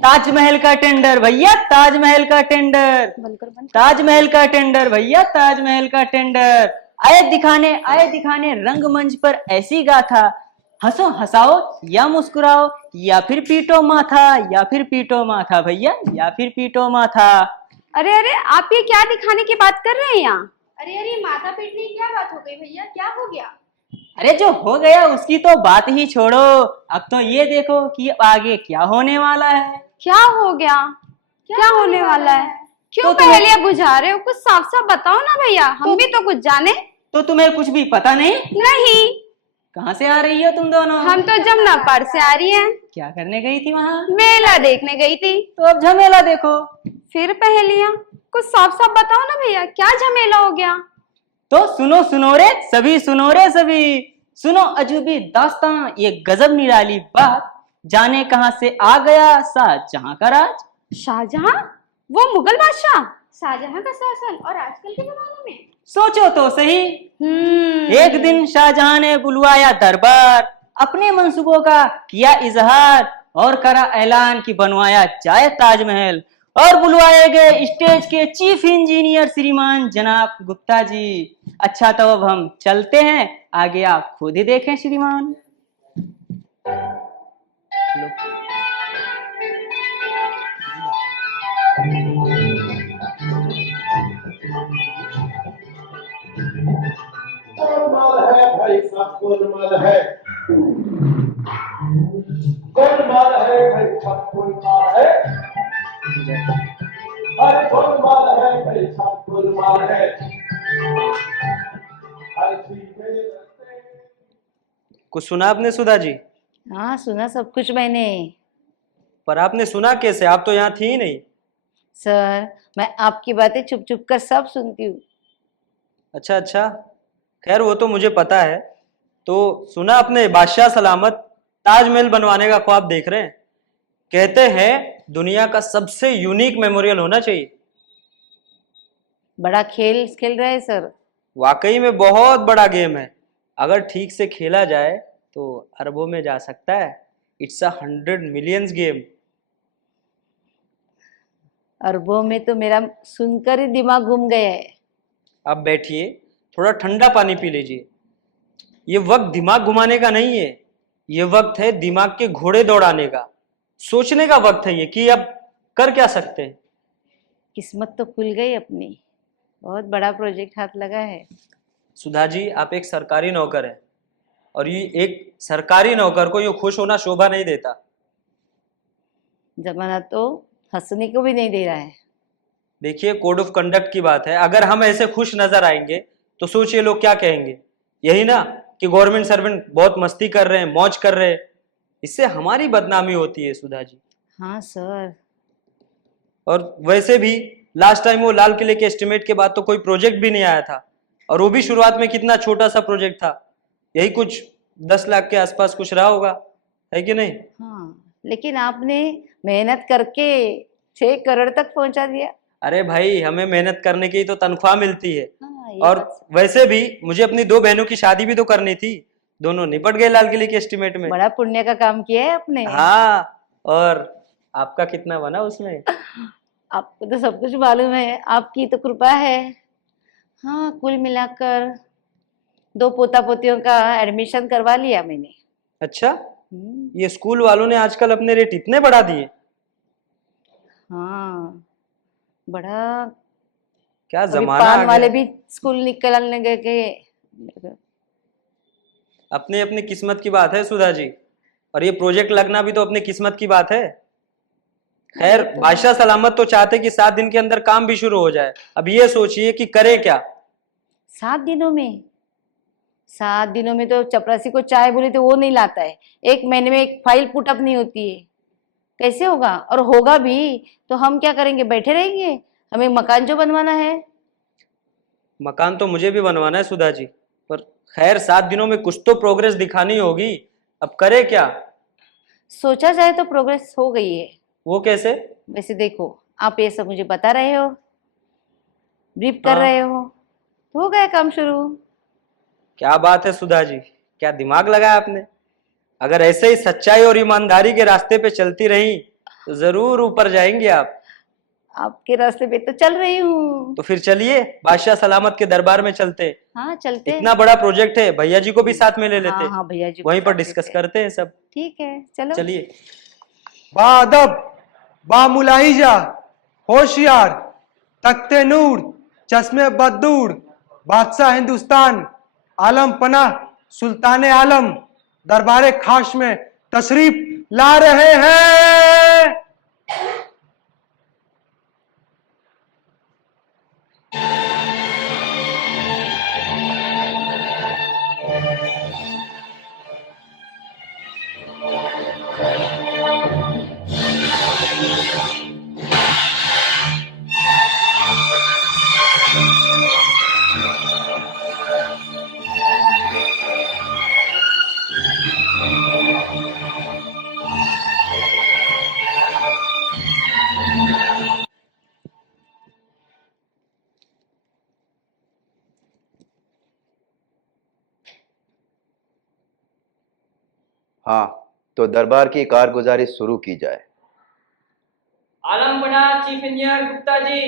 ताजमहल का टेंडर भैया, ताजमहल का टेंडर, ताजमहल का टेंडर भैया, ताजमहल का टेंडर। आए दिखाने रंगमंच पर ऐसी गाथा, हंसो हंसाओ या मुस्कुराओ या फिर पीटो माथा, या फिर पीटो माथा भैया, या फिर पीटो माथा। अरे अरे, आप ये क्या दिखाने की बात कर रहे हैं यहाँ? अरे अरे, माथा पीटने की क्या बात हो गई भैया, क्या हो गया? अरे जो हो गया उसकी तो बात ही छोड़ो, अब तो ये देखो कि आगे क्या होने वाला है। क्या हो गया? क्या होने वाला है? क्यों तो पहेलियां बुझा रहे हो? कुछ साफ साफ बताओ ना भैया, हम भी तो कुछ जाने। तो तुम्हें कुछ भी पता नहीं? नहीं। कहाँ से आ रही हो तुम दोनों? हम तो जमुना पार से आ रही हैं। क्या करने गई थी वहाँ? मेला देखने गई थी। तो अब झमेला देखो। फिर पहेलियां? कुछ साफ साफ बताओ ना भैया, क्या झमेला हो गया? तो सुनो सुनो रे सभी, सुनो रे सभी, सुनो अजूबी दास्तां, ये गजब निराली बात, जाने कहाँ से आ गया शाहजहां का राज। शाहजहां? वो मुगल बादशाह? शाहजहां का शासन और आजकल के जमाने में? सोचो तो सही। एक दिन शाहजहां ने बुलवाया दरबार, अपने मंसूबों का किया इजहार और करा ऐलान कि बनवाया जाए ताजमहल। और बुलवाए गए स्टेज के चीफ इंजीनियर श्रीमान जनाब गुप्ता जी। अच्छा तो अब हम चलते हैं, आगे आप खुद ही देखें श्रीमान। गोलमाल है भाई, सब गोलमाल है, गोलमाल है भाई, सब गोलमाल है, हर गोलमाल है भाई, सब गोलमाल है, हर चीज में कुछ सुना आपने सुधा जी? हाँ सुना सब कुछ मैंने। पर आपने सुना कैसे? आप तो यहाँ थी ही नहीं। सर मैं आपकी बातें छुप छुप कर सब सुनती हूँ। अच्छा अच्छा, खैर वो तो मुझे पता है। तो सुना आपने बादशाह सलामत ताजमहल बनवाने का ख्वाब देख रहे हैं? कहते हैं दुनिया का सबसे यूनिक मेमोरियल होना चाहिए। बड़ा खेल खेल रहे हैं सर। वाकई में बहुत बड़ा गेम है, अगर ठीक से खेला जाए तो अरबों में जा सकता है। It's 100 millions game. अरबों में तो मेरा सुनकर ही दिमाग घूम गया है। आप बैठिए, थोड़ा ठंडा पानी पी लीजिए। ये वक्त दिमाग घुमाने का नहीं है, ये वक्त है दिमाग के घोड़े दौड़ाने का, सोचने का वक्त है ये कि अब कर क्या सकते हैं। किस्मत तो खुल गई अपनी, बहुत बड़ा प्रोजेक्ट हाथ लगा है। सुधा जी आप एक सरकारी नौकर हैं, और ये एक सरकारी नौकर को यूं खुश होना शोभा नहीं देता। जमाना तो हंसने को भी नहीं दे रहा है। देखिए कोड ऑफ कंडक्ट की बात है, अगर हम ऐसे खुश नजर आएंगे तो सोचिए लोग क्या कहेंगे। यही ना कि गवर्नमेंट सर्वेंट बहुत मस्ती कर रहे हैं, मौज कर रहे हैं, इससे हमारी बदनामी होती है सुधा जी। हाँ सर। और वैसे भी लास्ट टाइम वो लाल किले के एस्टिमेट के बाद तो कोई प्रोजेक्ट भी नहीं आया था, और वो भी शुरुआत में कितना छोटा सा प्रोजेक्ट था, यही कुछ 10 लाख के आसपास कुछ रहा होगा, है कि नहीं? हाँ लेकिन आपने मेहनत करके 6 करोड़ तक पहुंचा दिया। अरे भाई हमें मेहनत करने की तो तनख्वाह मिलती है। हाँ, ये और बात वैसे भी मुझे अपनी 2 बहनों की शादी भी तो करनी थी, दोनों निपट गए लाल किले के एस्टिमेट में। बड़ा पुण्य का काम किया है आपने। हाँ, और आपका कितना बना उसमें? आपको तो सब कुछ मालूम है, आपकी तो कृपा है। हाँ कुल मिलाकर 2 पोता पोतियों का एडमिशन करवा लिया मैंने। अच्छा, ये स्कूल वालों ने आजकल अपने रेट इतने बढ़ा दिए? हाँ बड़ा। क्या अभी जमाना आ पान गया। वाले भी स्कूल निकलने गए। अपनी अपनी किस्मत की बात है सुधा जी, और ये प्रोजेक्ट लगना भी तो अपनी किस्मत की बात है। खैर बादशाह सलामत तो चाहते कि 7 दिन के अंदर काम भी शुरू हो जाए। अब ये सोचिए कि करे क्या। 7 दिनों में? 7 दिनों में तो चपरासी को चाय बोले तो वो नहीं लाता है। 1 महीने में एक फाइल पुटअप नहीं होती है, कैसे होगा? और होगा भी तो हम क्या करेंगे, बैठे रहेंगे? हमें मकान जो बनवाना है। मकान तो मुझे भी बनवाना है सुधा जी, पर खैर 7 दिनों में कुछ तो प्रोग्रेस दिखानी होगी, अब करे क्या? सोचा जाए तो प्रोग्रेस हो गई है। वो कैसे? वैसे देखो, आप ये सब मुझे बता रहे हो, ब्रीफ कर हाँ। रहे हो, तो हो गया काम शुरू। क्या बात है सुधा जी, क्या दिमाग लगाया आपने। अगर ऐसे ही सच्चाई और ईमानदारी के रास्ते पे चलती रही तो जरूर ऊपर जाएंगे आप। आपके रास्ते पे तो चल रही हूँ। तो फिर चलिए बादशाह सलामत के दरबार में चलते। हाँ चलते। इतना बड़ा प्रोजेक्ट है, भैया जी को भी साथ में ले लेते। हाँ भैया जी को वहीं पर साथ डिस्कस लेते। करते हैं सब। ठीक है चलो। चलिए। बादब, बामुलाहिजा, होशियार, तख्ते नूर, चश्मे बदूर, बादशाह हिंदुस्तान, आलम पनाह, सुल्तान आलम दरबार खास में तशरीफ ला रहे हैं। हाँ, तो दरबार की कारगुजारी शुरू की जाए। आलम बना चीफ इंजीनियर गुप्ता जी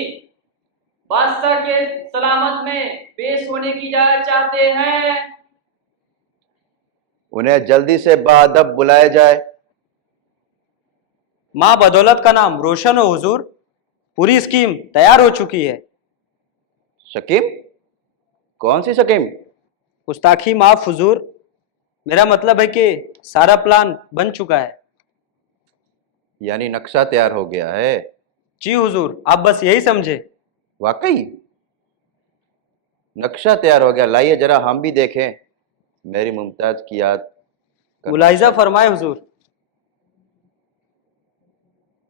बादशाह के सलामत में पेश होने की इजाजत चाहते हैं। उन्हें जल्दी से बाअदब बुलाया जाए। माँ बदौलत का नाम रोशन हो हुजूर, पूरी स्कीम तैयार हो चुकी है। शकीम? कौन सी शकीम? गुस्ताखी माफ हुजूर, मेरा मतलब है कि सारा प्लान बन चुका है। यानी नक्शा तैयार हो गया है? जी हुजूर, आप बस यही समझे। वाकई नक्शा तैयार हो गया? लाइए जरा हम भी देखें। मेरी मुमताज की याद मुलाहिजा फरमाए हुजूर।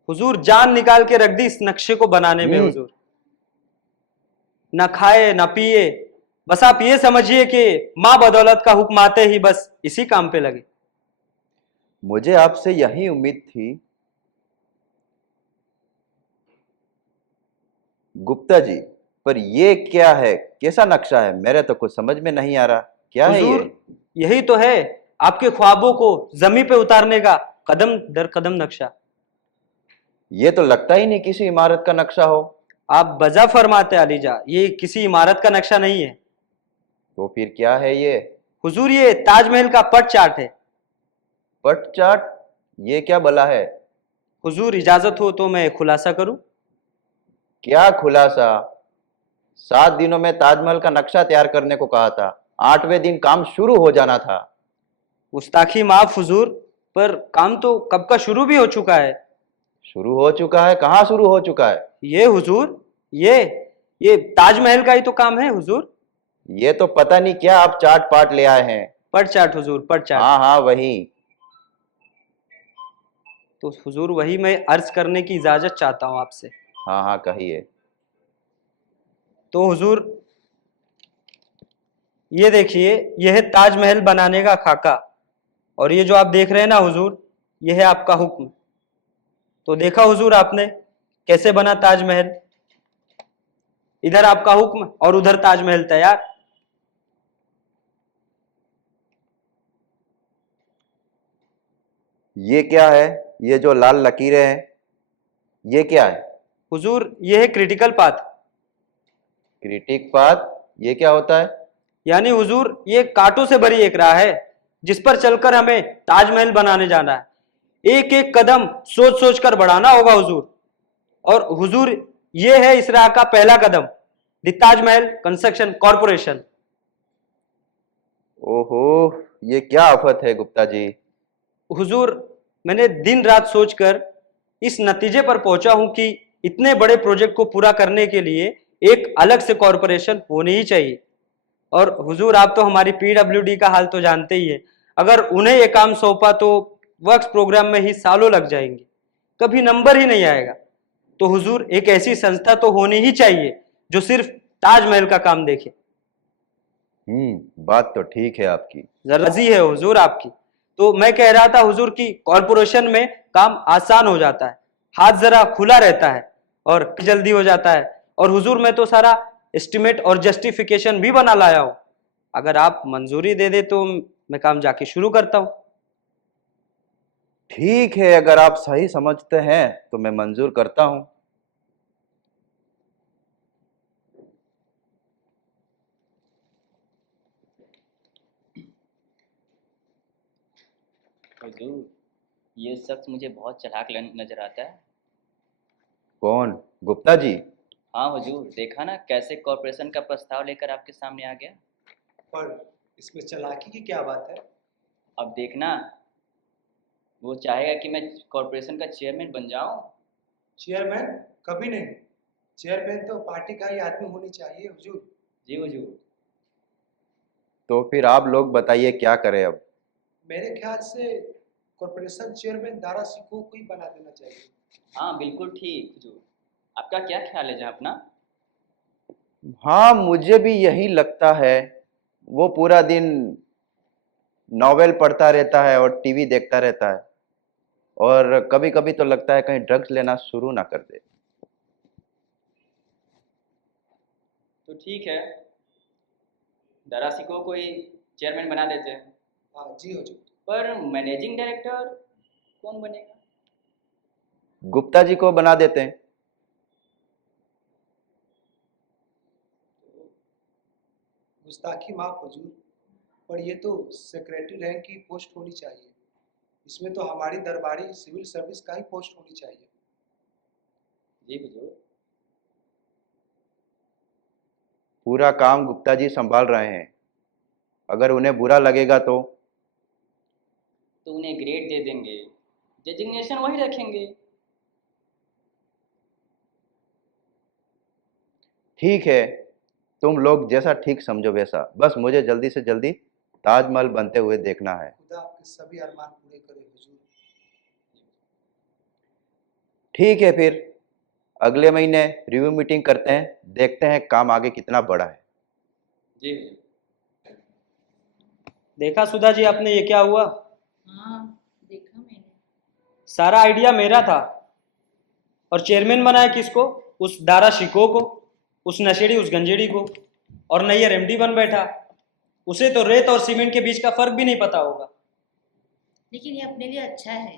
हुजूर जान निकाल के रख दी इस नक्शे को बनाने में हुजूर। ना खाए ना पिए, बस आप ये समझिए कि माँ बदौलत का हुक्म आते ही बस इसी काम पे लगे। मुझे आपसे यही उम्मीद थी। गुप्ता जी, पर ये क्या है? कैसा नक्शा है? मेरे तो कुछ समझ में नहीं आ रहा। क्या है ये? हुजूर यही तो है आपके ख्वाबों को जमीन पे उतारने का कदम दर कदम नक्शा। ये तो लगता ही नहीं किसी इमारत का नक्शा हो। आप बजा फरमाते अलीजा, ये किसी इमारत का नक्शा नहीं है। तो फिर क्या है ये? हुजूर ये ताजमहल का पट चार्ट है। पट चार्ट? ये क्या भला है? हुजूर इजाजत हो तो मैं खुलासा करूं? क्या खुलासा? 7 दिनों में ताजमहल का नक्शा तैयार करने को कहा था। 8वें दिन काम शुरू हो जाना था। गुस्ताखी माफ हुजूर, पर काम तो कब का शुरू भी हो चुका है। शुरू हो चुका है? कहाँ शुरू हो चुका है? ये हुजूर, ये ताजमहल का ही तो काम है हुजूर। ये तो पता नहीं क्या आप चार्ट पाट ले आए हैं। पट चार्ट हुजूर, पट चार्ट। हाँ हाँ वही। तो हुजूर वही मैं अर्ज करने की इजाजत चाहता हूं आपसे। हाँ हाँ कहिए। तो हुजूर ये देखिए, यह है ताजमहल बनाने का खाका, और ये जो आप देख रहे हैं ना हुजूर, यह है आपका हुक्म। तो देखा हुजूर आपने कैसे बना ताजमहल। इधर आपका हुक्म और उधर ताजमहल तैयार। ये क्या है? ये जो लाल लकीरें हैं, ये क्या है? हुजूर ये है क्रिटिकल पाथ। Critic path? ये क्या होता है? यानी हुजूर ये कांटों से भरी एक राह है जिस पर चलकर हमें ताजमहल बनाने जाना है। एक एक कदम सोच सोच कर बढ़ाना होगा हुजूर। और हुजूर ये है इस राह का पहला कदम, द ताजमहल कंस्ट्रक्शन कॉरपोरेशन। ओहो, ये क्या आफत है गुप्ता जी? हुजूर मैंने दिन रात सोचकर इस नतीजे पर पहुंचा हूं कि इतने बड़े प्रोजेक्ट को पूरा करने के लिए एक अलग से कॉरपोरेशन होनी ही चाहिए। और हुजूर आप तो हमारी पीडब्ल्यूडी का हाल तो जानते ही है। अगर उन्हें ये काम सौंपा तो वर्क्स प्रोग्राम में ही सालों लग जाएंगे, कभी नंबर ही नहीं आएगा। तो हुजूर एक ऐसी संस्था तो होनी ही चाहिए जो सिर्फ ताजमहल का काम देखे। बात तो ठीक है आपकी। जरा राजी है हुजूर आपकी। तो मैं कह रहा था हुजूर की कॉरपोरेशन में काम आसान हो जाता है, हाथ जरा खुला रहता है और जल्दी हो जाता है। और हुजूर मैं तो सारा एस्टिमेट और जस्टिफिकेशन भी बना लाया हूं। अगर आप मंजूरी दे दे तो मैं काम जाके शुरू करता हूं। ठीक है, अगर आप सही समझते हैं तो मैं मंजूर करता हूं। हुजूर, ये शख्स मुझे बहुत चालाक नजर आता है। कौन? गुप्ता जी? हाँ हुजूर, देखा ना कैसे कॉरपोरेशन का प्रस्ताव लेकर आपके सामने आ गया। पर इसमें चालाकी की क्या बात है? अब देखना, वो चाहेगा कि मैं कॉरपोरेशन का चेयरमैन बन जाऊं। चेयरमैन? कभी नहीं। चेयरमैन तो पार्टी का ही आदमी होनी चाहिए हुजूर। जी हुजूर। तो फिर आप लोग बताइए क्या करें अब। मेरे ख्याल से कॉरपोरेशन चेयरमैन दारा सिंह को ही बना देना चाहिए। हाँ बिल्कुल ठीक हुजूर। आपका क्या ख्याल है जहाँ अपना? हाँ, मुझे भी यही लगता है। वो पूरा दिन नॉवेल पढ़ता रहता है और टीवी देखता रहता है, और कभी कभी तो लगता है कहीं ड्रग्स लेना शुरू ना कर दे। तो ठीक है, दरासिको को ही चेयरमैन बना देते हैं। हाँ जी हुजूर। पर मैनेजिंग डायरेक्टर कौन बनेगा? गुप्ता जी को बना देते हैं। गुस्ताखी माफ हुजूर, पर ये तो सेक्रेटरी रैंक की पोस्ट होनी चाहिए। इसमें तो हमारी दरबारी सिविल सर्विस का ही पोस्ट होनी चाहिए। जी हुजूर। पूरा काम गुप्ता जी संभाल रहे हैं। अगर उन्हें बुरा लगेगा तो उन्हें ग्रेड दे देंगे, डेजिग्नेशन वही रखेंगे। ठीक है, तुम लोग जैसा ठीक समझो वैसा। बस मुझे जल्दी से जल्दी ताजमहल बनते हुए देखना है। खुदा आपके सभी अरमान पूरे करे हुजूर। ठीक है, फिर अगले महीने रिव्यू मीटिंग करते हैं, देखते हैं काम आगे कितना बढ़ा है। जी हुजूर। देखा सुधा जी आपने ये क्या हुआ? हाँ देखा मैंने। सारा आइडिया मेरा था और चेयरमैन बनाया किसको? उस दारा शिको को, उस नशेड़ी, उस गंजेड़ी को। और नैयर एमडी बन बैठा। उसे तो रेत और सीमेंट के बीच का फर्क भी नहीं पता होगा। लेकिन ये अपने लिए अच्छा है।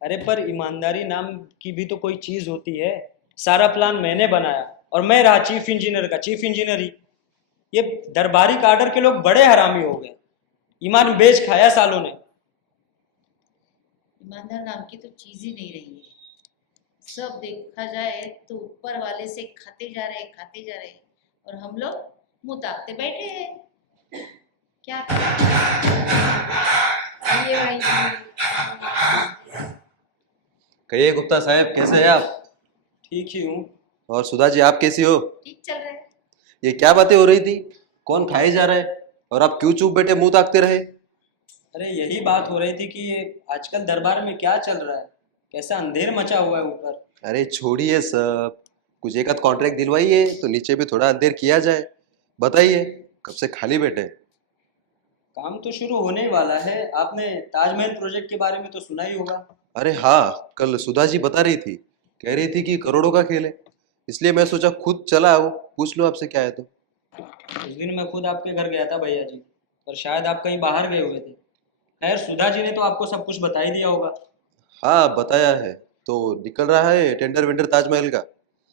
अरे पर ईमानदारी नाम की भी तो कोई चीज होती है। सारा प्लान मैंने बनाया और मैं रहा चीफ इंजीनियर का चीफ इंजीनियर ही। ये दरबारी काडर के लोग बड़े हरामी हो गए, ईमान बेच खाया सालों ने। ईमानदार नाम की तो चीज ही नहीं रही है। सब देखा जाए तो ऊपर वाले से खाते जा रहे और हम लोग मुंह ताकते बैठे हैं। क्या ये भाई कहिए गुप्ता साहब, कैसे हैं आप? ठीक ही हूँ। और सुधा जी आप कैसी हो? ठीक चल रहा है। ये क्या बातें हो रही थी? कौन खाए जा रहा है और आप क्यों चुप बैठे मुंह ताकते रहे? अरे यही बात हो रही थी कि ये आजकल दरबार में क्या चल रहा है, कैसा अंधेर मचा हुआ है ऊपर। अरे छोड़िए सब, कुछ एक आध कॉन्ट्रैक्ट दिलवाइए तो नीचे भी थोड़ा अंधेर किया जाए। बताइए, कब से खाली बैठे? काम तो शुरू होने ही वाला है। आपने ताजमहल प्रोजेक्ट के बारे में तो सुना ही होगा। अरे हाँ, कल सुधा जी बता रही थी, कह रही थी कि करोड़ों का खेल है। इसलिए मैं सोचा खुद चला आओ, पूछ लो आपसे क्या है तो। उस दिन मैं खुद आपके घर गया था भैया जी, पर शायद आप कहीं बाहर गए हुए थे। खैर सुधा जी ने तो आपको सब कुछ बता ही दिया होगा। हाँ बताया है। तो निकल रहा है टेंडर वेंडर ताजमहल का?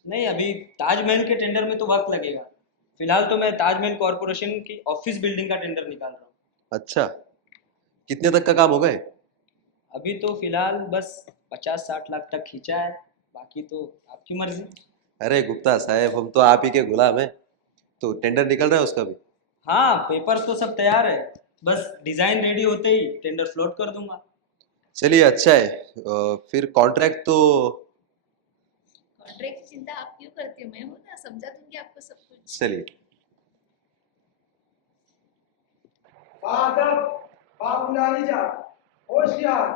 नहीं, अभी ताजमहल के टेंडर में तो वक्त लगेगा। फिलहाल तो मैं ताजमहल कॉरपोरेशन की ऑफिस बिल्डिंग का टेंडर निकाल रहा हूँ। अच्छा, कितने तक का काम हो गए? अभी तो फिलहाल बस 50-60 लाख तक खींचा है, बाकी तो आपकी मर्जी। अरे गुप्ता साहब, हम तो आप ही के गुलाम हैं। तो टेंडर निकल रहा है उसका भी? हाँ, पेपर्स तो सब तैयार है, बस डिजाइन रेडी होते ही टेंडर फ्लोट कर दूंगा। चलिए अच्छा है। फिर कॉन्ट्रैक्ट तो कॉन्ट्रैक्ट की चिंता आप क्यों करती हो? मैं हूं ना, समझा दूंगी आपको सब कुछ। चलिए। बादब, बाबूलाली जा, होशियार,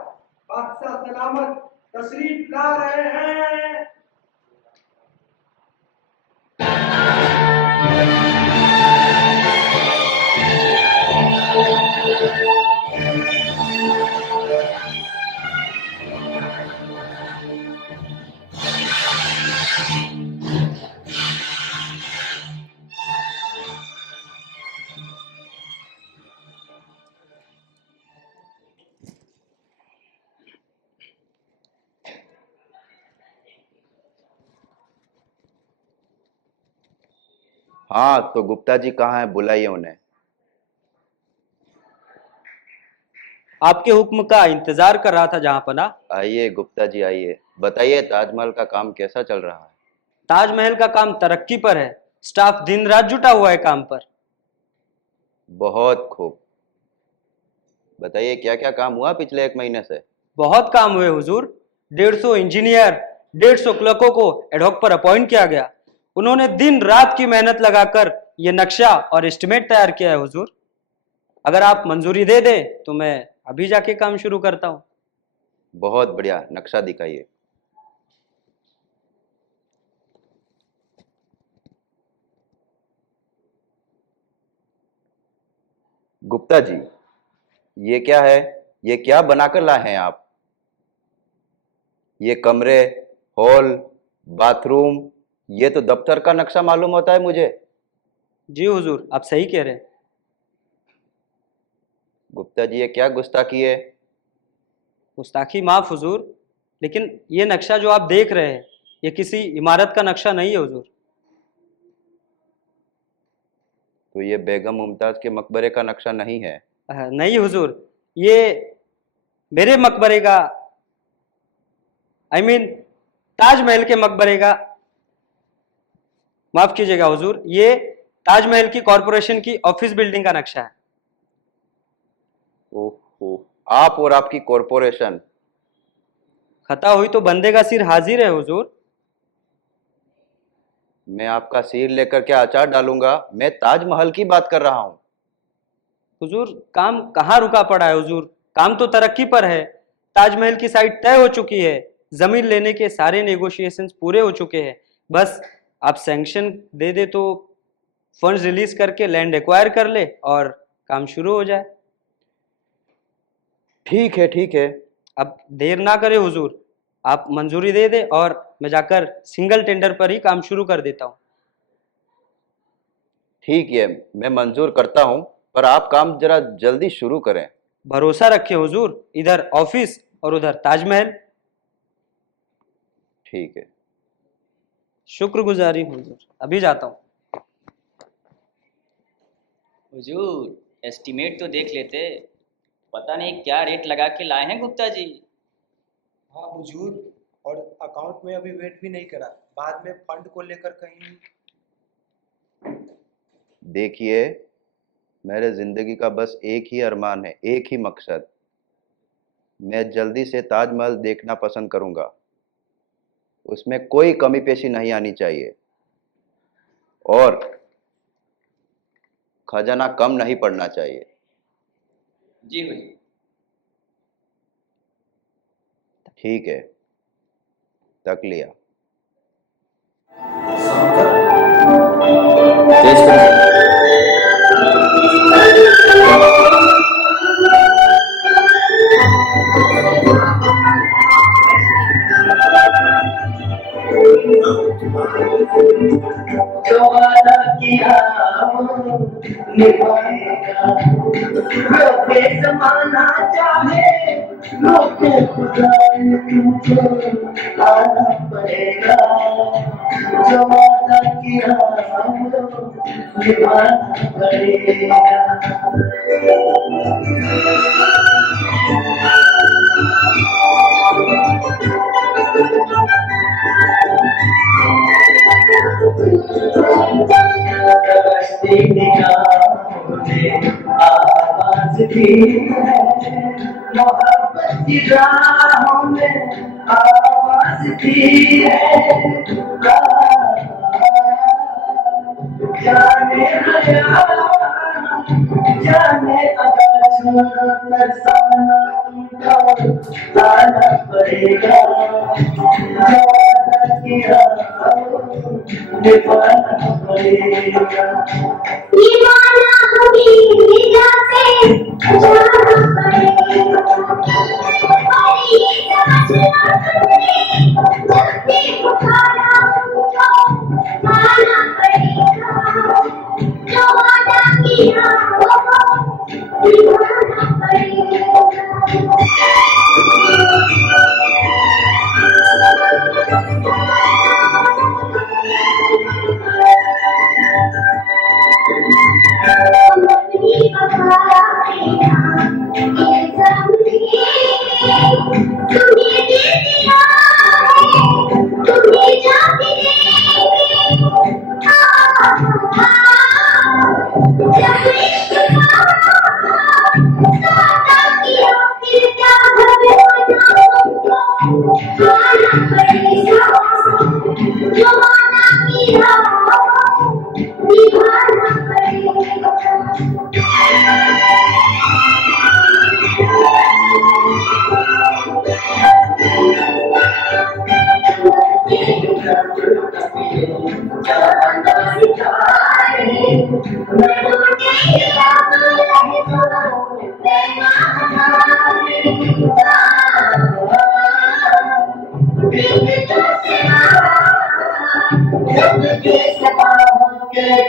बादशाह सलामत तशरीफ ला रहे हैं। हाँ तो गुप्ता जी कहाँ हैं, बुलाइए उन्हें। आपके हुक्म का इंतजार कर रहा था जहां पना। आइए गुप्ता जी आइए, बताइए ताजमहल का काम कैसा चल रहा है। ताजमहल का काम तरक्की पर है, स्टाफ दिन रात जुटा हुआ है काम पर। बहुत खूब, बताइए क्या क्या काम हुआ पिछले 1 महीने से। बहुत काम हुए हुजूर। 150 इंजीनियर, 150 क्लर्कों को एडहॉक पर अपॉइंट किया गया। उन्होंने दिन रात की मेहनत लगाकर ये नक्शा और एस्टिमेट तैयार किया है हुजूर। अगर आप मंजूरी दे दें तो मैं अभी जाके काम शुरू करता हूँ। बहुत बढ़िया, नक्शा दिखाइए। गुप्ता जी ये क्या है, ये क्या बनाकर लाए हैं आप। ये कमरे, हॉल, बाथरूम, ये तो दफ्तर का नक्शा मालूम होता है मुझे। जी हुजूर, आप सही कह रहे हैं। गुप्ता जी ये क्या गुस्ताखी है। गुस्ताखी माफ हुजूर, लेकिन ये नक्शा जो आप देख रहे हैं ये किसी इमारत का नक्शा नहीं है हुजूर। तो ये बेगम मुमताज के मकबरे का नक्शा नहीं है। नहीं हुजूर, ये मेरे मकबरे का, ताजमहल के मकबरे का, माफ कीजिएगा हुजूर, ये ताजमहल की कॉरपोरेशन की ऑफिस बिल्डिंग का नक्शा है। ओहो, आप और आपकी कॉरपोरेशन। खता हुई तो बंदे का सिर हाजिर है हुजूर। मैं आपका सिर लेकर क्या अचार डालूंगा, मैं ताजमहल की बात कर रहा हूं। हुजूर काम कहाँ रुका पड़ा है हुजूर, काम तो तरक्की पर है। ताजमहल की साइट तय हो चुकी है, जमीन लेने के सारे नेगोशिएशंस पूरे हो चुके हैं। बस आप सैंक्शन दे दे तो फंड्स रिलीज करके लैंड एक्वायर कर ले और काम शुरू हो जाए। ठीक है ठीक है। अब देर ना करे हुजूर, आप मंजूरी दे दे और मैं जाकर सिंगल टेंडर पर ही काम शुरू कर देता हूँ। ठीक है, मैं मंजूर करता हूं, पर आप काम जरा जल्दी शुरू करें। भरोसा रखिए हुजूर, इधर ऑफिस और उधर ताजमहल। ठीक है। शुक्रगुजारी हुजूर, अभी जाता हूँ। हुजूर एस्टीमेट तो देख लेते, पता नहीं क्या रेट लगा के लाए हैं गुप्ता जी। हाँ हुजूर, और अकाउंट में अभी वेट भी नहीं करा, बाद में फंड को लेकर कहीं। देखिए मेरे जिंदगी का बस एक ही अरमान है, एक ही मकसद। मैं जल्दी से ताजमहल देखना पसंद करूंगा, उसमें कोई कमी पेशी नहीं आनी चाहिए और खजाना कम नहीं पड़ना चाहिए। जी हुजूर। ठीक है, तक लिया। जो वादा किया वो निभाएगा, जो बेज़माना चाहे रोके खुदा तुमको आना पड़ेगा। जो वादा किया वो निभाना पड़ेगा। तरसती निगाहों में आवाज भी है, मोहब्बत की राहों में आवाज भी है। जाने हया जाने अदा छोड़ो तरसाना तुमको आना पड़ेगा। जो वादा किया निभाना पड़ेगा। दीवाना हमें जाते जाना पड़ेगा। और ये समझना तुमने जब से पुकारा तुमको आना पड़ेगा। जो वादा किया वो निभाना पड़ेगा।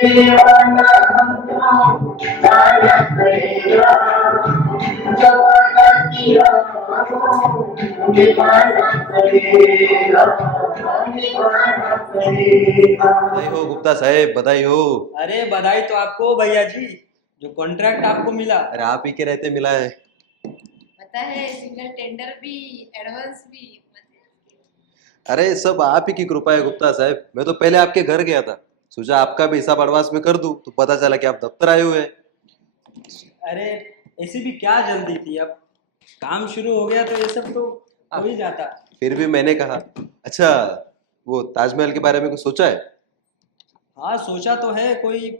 दीवाना हमको जाना पड़ेगा, जमाना किया हमको निभाना पड़ेगा, निभाना पड़ेगा। बधाई हो गुप्ता साहब, बधाई हो। अरे बधाई तो आपको हो भैया जी, जो कॉन्ट्रैक्ट आपको मिला। अरे आप ही के रहते मिला है। पता है, सिंगल टेंडर भी, एडवांस भी। अरे सब आप ही की कृपा है गुप्ता साहब। मैं तो पहले आपके घर गया था, सोचा आपका भी हिसाब एडवांस में कर दूं, तो पता चला कि आप दफ्तर आए हुए हैं। अरे ऐसी भी क्या जल्दी थी, अब काम शुरू हो गया तो ये सब तो हो ही जाता। फिर भी मैंने कहा, अच्छा वो ताजमहल के बारे में कुछ सोचा है? हाँ सोचा तो है, कोई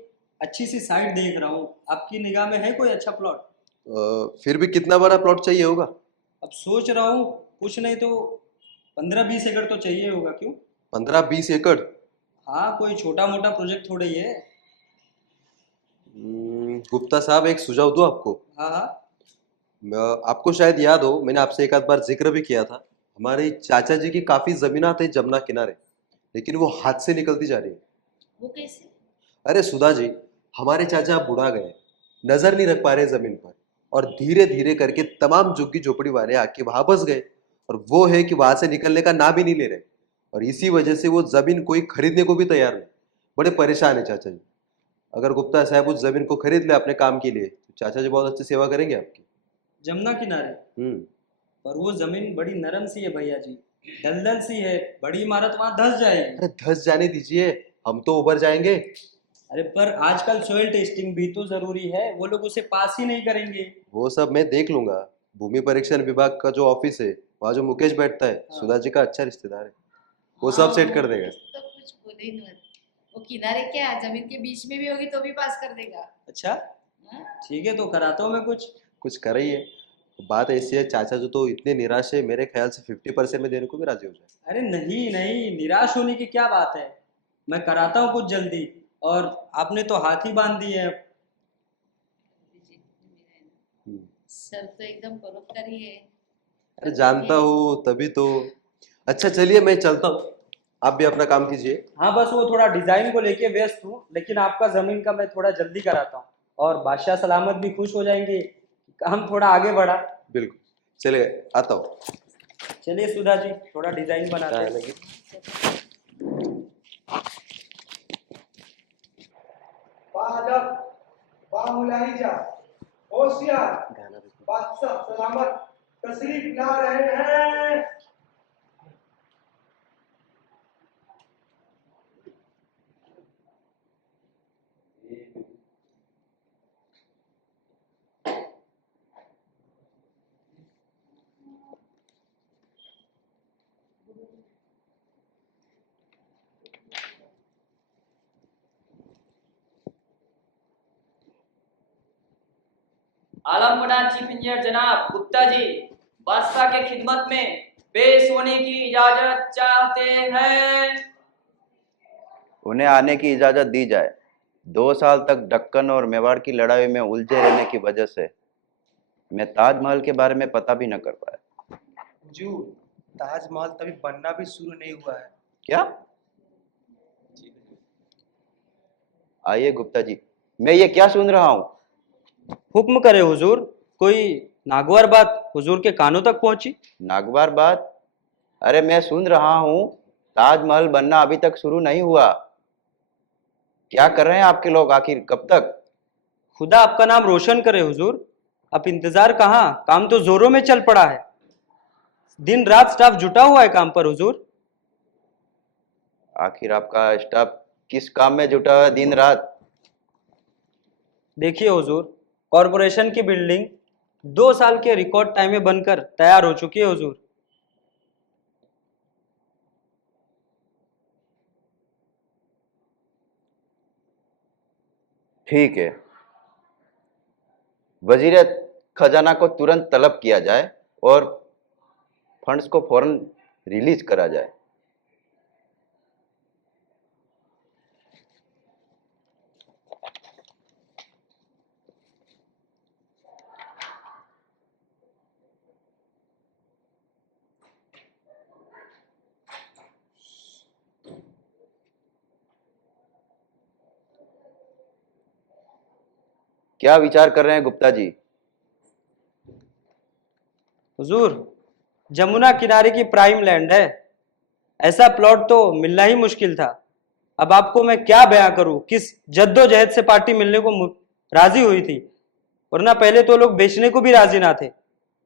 अच्छी सी साइट देख रहा हूँ। आपकी निगाह में है कोई अच्छा प्लॉट? फिर भी कितना बड़ा प्लॉट चाहिए होगा? अब सोच रहा हूँ, कुछ नहीं तो 15-20 एकड़ तो चाहिए होगा। क्यों? 15-20 एकड़? हाँ, कोई छोटा मोटा प्रोजेक्ट थोड़ा ही है। गुप्ता साहब एक सुझाव दूं आपको? हाँ हाँ। आपको शायद याद हो, मैंने आपसे एक आध बार जिक्र भी किया था, हमारे चाचा जी की काफी जमीनात है जमुना किनारे, लेकिन वो हाथ से निकलती जा रही है। वो कैसे? अरे सुधा जी, हमारे चाचा अब बुढ़ा गए, नजर नहीं रख पा रहे जमीन पर, और धीरे धीरे करके तमाम झुग्गी झोपड़ी वाले आके वहां बस गए, और वो है कि वहां से निकलने का नाम ही नहीं ले रहे, और इसी वजह से वो जमीन कोई खरीदने को भी तैयार नहीं। बड़े परेशान है चाचा जी। अगर गुप्ता साहब उस जमीन को खरीद ले अपने काम के लिए, तो चाचा जी बहुत अच्छी सेवा करेंगे आपकी। जमुना किनारे? पर वो जमीन बड़ी नरम सी है भैया जी, दलदल सी है, बड़ी इमारत वहां धस जाएगी। अरे धस जाने दीजिए, हम तो उबर जाएंगे। अरे पर आजकल सोइल टेस्टिंग भी तो जरूरी है, वो लोग उसे पास ही नहीं करेंगे। वो सब मैं देख लूंगा। भूमि परीक्षण विभाग का जो ऑफिस है, वहाँ जो मुकेश बैठता है, हाँ। सुधा जी का अच्छा रिश्तेदार है, वो सब सेट कर देगा। तो कुछ बोले ही मत। वो किनारे क्या, जमीन के बीच में भी होगी तो भी पास कर देगा। अच्छा हाँ? ठीक है, तो कराता हूँ मैं कुछ। कुछ कर ही है। बात ऐसी है, चाचा जो तो इतने निराश है, मेरे ख्याल से 50% में देने को भी राजी हो जाए। अरे नहीं नहीं, निराश होने की क्या बात है, मैं कराता हूँ कुछ जल्दी। और आपने तो हाथ ही बांध दिए हैं। हम्म। सर तो एकदम परोपकारी ही है। अरे जानता हूँ, तभी तो। अच्छा चलिए मैं चलता हूँ, आप भी अपना काम कीजिए। हाँ बस वो थोड़ा डिजाइन को लेके व्यस्त हूँ, लेकिन आपका जमीन का मैं थोड़ा जल्दी कराता हूँ, और बादशाह सलामत भी खुश हो जाएंगे, काम थोड़ा आगे बढ़ा। बिल्कुल, चलिए आता हूँ। चलिए सुधा जी, थोड़ा डिजाइन बनाते हैं। बादब बामुलाहिजा होशियार बादशाह सलामत तशरीफ ला रहे हैं। आलमगढ़ चीफ इंजीनियर जनाब गुप्ता जी बादशाह के खिदमत में पेश होने की इजाजत चाहते हैं। उन्हें आने की इजाजत दी जाए। 2 साल तक दक्कन और मेवाड़ की लड़ाई में उलझे रहने की वजह से मैं ताजमहल के बारे में पता भी न कर पाया। हुजूर, ताजमहल तभी बनना भी शुरू नहीं हुआ है। क्या? आइए गुप्ता जी, मैं ये क्या सुन रहा हूँ? हुक्म करे हुजूर, कोई नागवार बात हुजूर के कानों तक पहुंची? नागवार बात? अरे मैं सुन रहा हूँ ताजमहल बनना अभी तक शुरू नहीं हुआ। क्या कर रहे हैं आपके लोग आखिर, कब तक? खुदा आपका नाम रोशन करे हुजूर, अब इंतजार कहाँ, काम तो जोरों में चल पड़ा है। दिन रात स्टाफ जुटा हुआ है काम पर हुजूर। आखिर आपका स्टाफ किस काम में जुटा हुआ है दिन रात? देखिए हुजूर, कॉरपोरेशन की बिल्डिंग 2 साल के रिकॉर्ड टाइम में बनकर तैयार हो चुकी है हुजूर। ठीक है, वजीर खजाना को तुरंत तलब किया जाए और फंड्स को फौरन रिलीज करा जाए। क्या विचार कर रहे हैं गुप्ता जी? हुजूर, जमुना किनारे की प्राइम लैंड है, ऐसा प्लॉट तो मिलना ही मुश्किल था। अब आपको मैं क्या बयां करूं, किस जद्दोजहद से पार्टी मिलने को राजी हुई थी, वरना पहले तो लोग बेचने को भी राजी ना थे।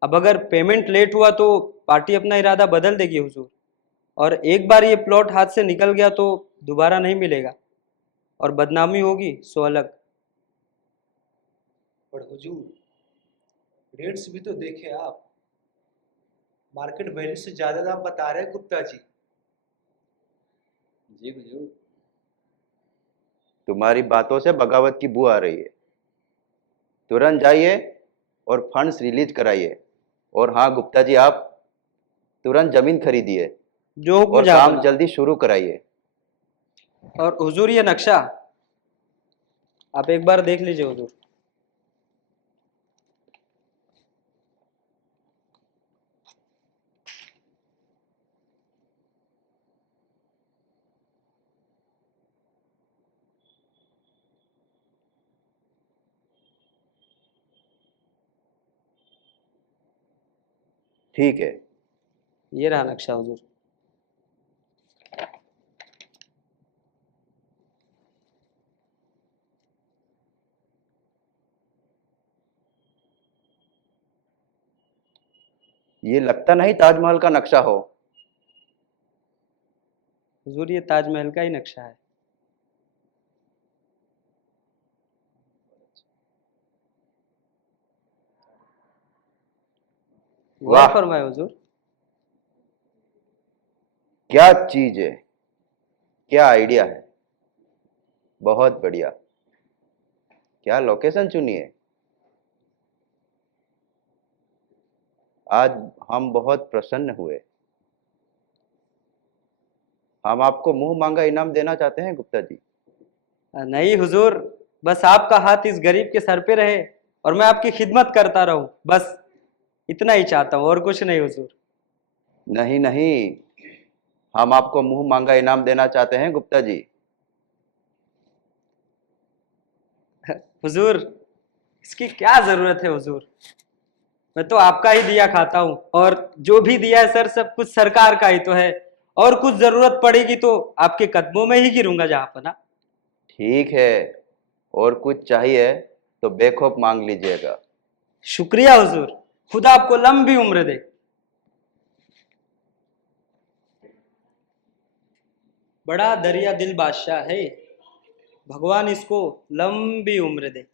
अब अगर पेमेंट लेट हुआ तो पार्टी अपना इरादा बदल देगी हुजूर, और एक बार ये प्लॉट हाथ से निकल गया तो दोबारा नहीं मिलेगा, और बदनामी होगी सो अलग। पर हुजूर रेट्स भी तो देखे आप, मार्केट वैल्यू से ज्यादा दाम बता रहे हैं गुप्ता जी। जी हुजूर। तुम्हारी बातों से बगावत की बू आ रही है। तुरंत जाइए और फंड्स रिलीज कराइए। और हाँ गुप्ता जी, आप तुरंत जमीन खरीदिए जो हुक्म और जहाँ काम बना। जल्दी शुरू कराइए। और हुजूर ये नक्शा आप एक बार देख लीजिए हुजूर। ठीक है। ये रहा नक्शा हुजूर। ये लगता नहीं ताजमहल का नक्शा हो। हुजूर ये ताजमहल का ही नक्शा है। वाह। गौर फरमाए हुजूर। क्या चीज है, क्या आइडिया है, बहुत बढ़िया। क्या लोकेशन चुनी है। आज हम बहुत प्रसन्न हुए। हम आपको मुंह मांगा इनाम देना चाहते हैं गुप्ता जी। नहीं हुजूर, बस आपका हाथ इस गरीब के सर पे रहे और मैं आपकी खिदमत करता रहूं, बस इतना ही चाहता हूं, और कुछ नहीं हुजूर। नहीं नहीं, हम आपको मुंह मांगा इनाम देना चाहते हैं गुप्ता जी। हुजूर इसकी क्या जरूरत है हुजूर, मैं तो आपका ही दिया खाता हूं, और जो भी दिया है सर सब कुछ सरकार का ही तो है, और कुछ जरूरत पड़ेगी तो आपके कदमों में ही गिरूंगा जहां पर ना। ठीक है, और कुछ चाहिए तो बेखौफ मांग लीजिएगा। शुक्रिया हुजूर, खुदा आपको लंबी उम्र दे। बड़ा दरिया दिल बादशाह है, भगवान इसको लंबी उम्र दे।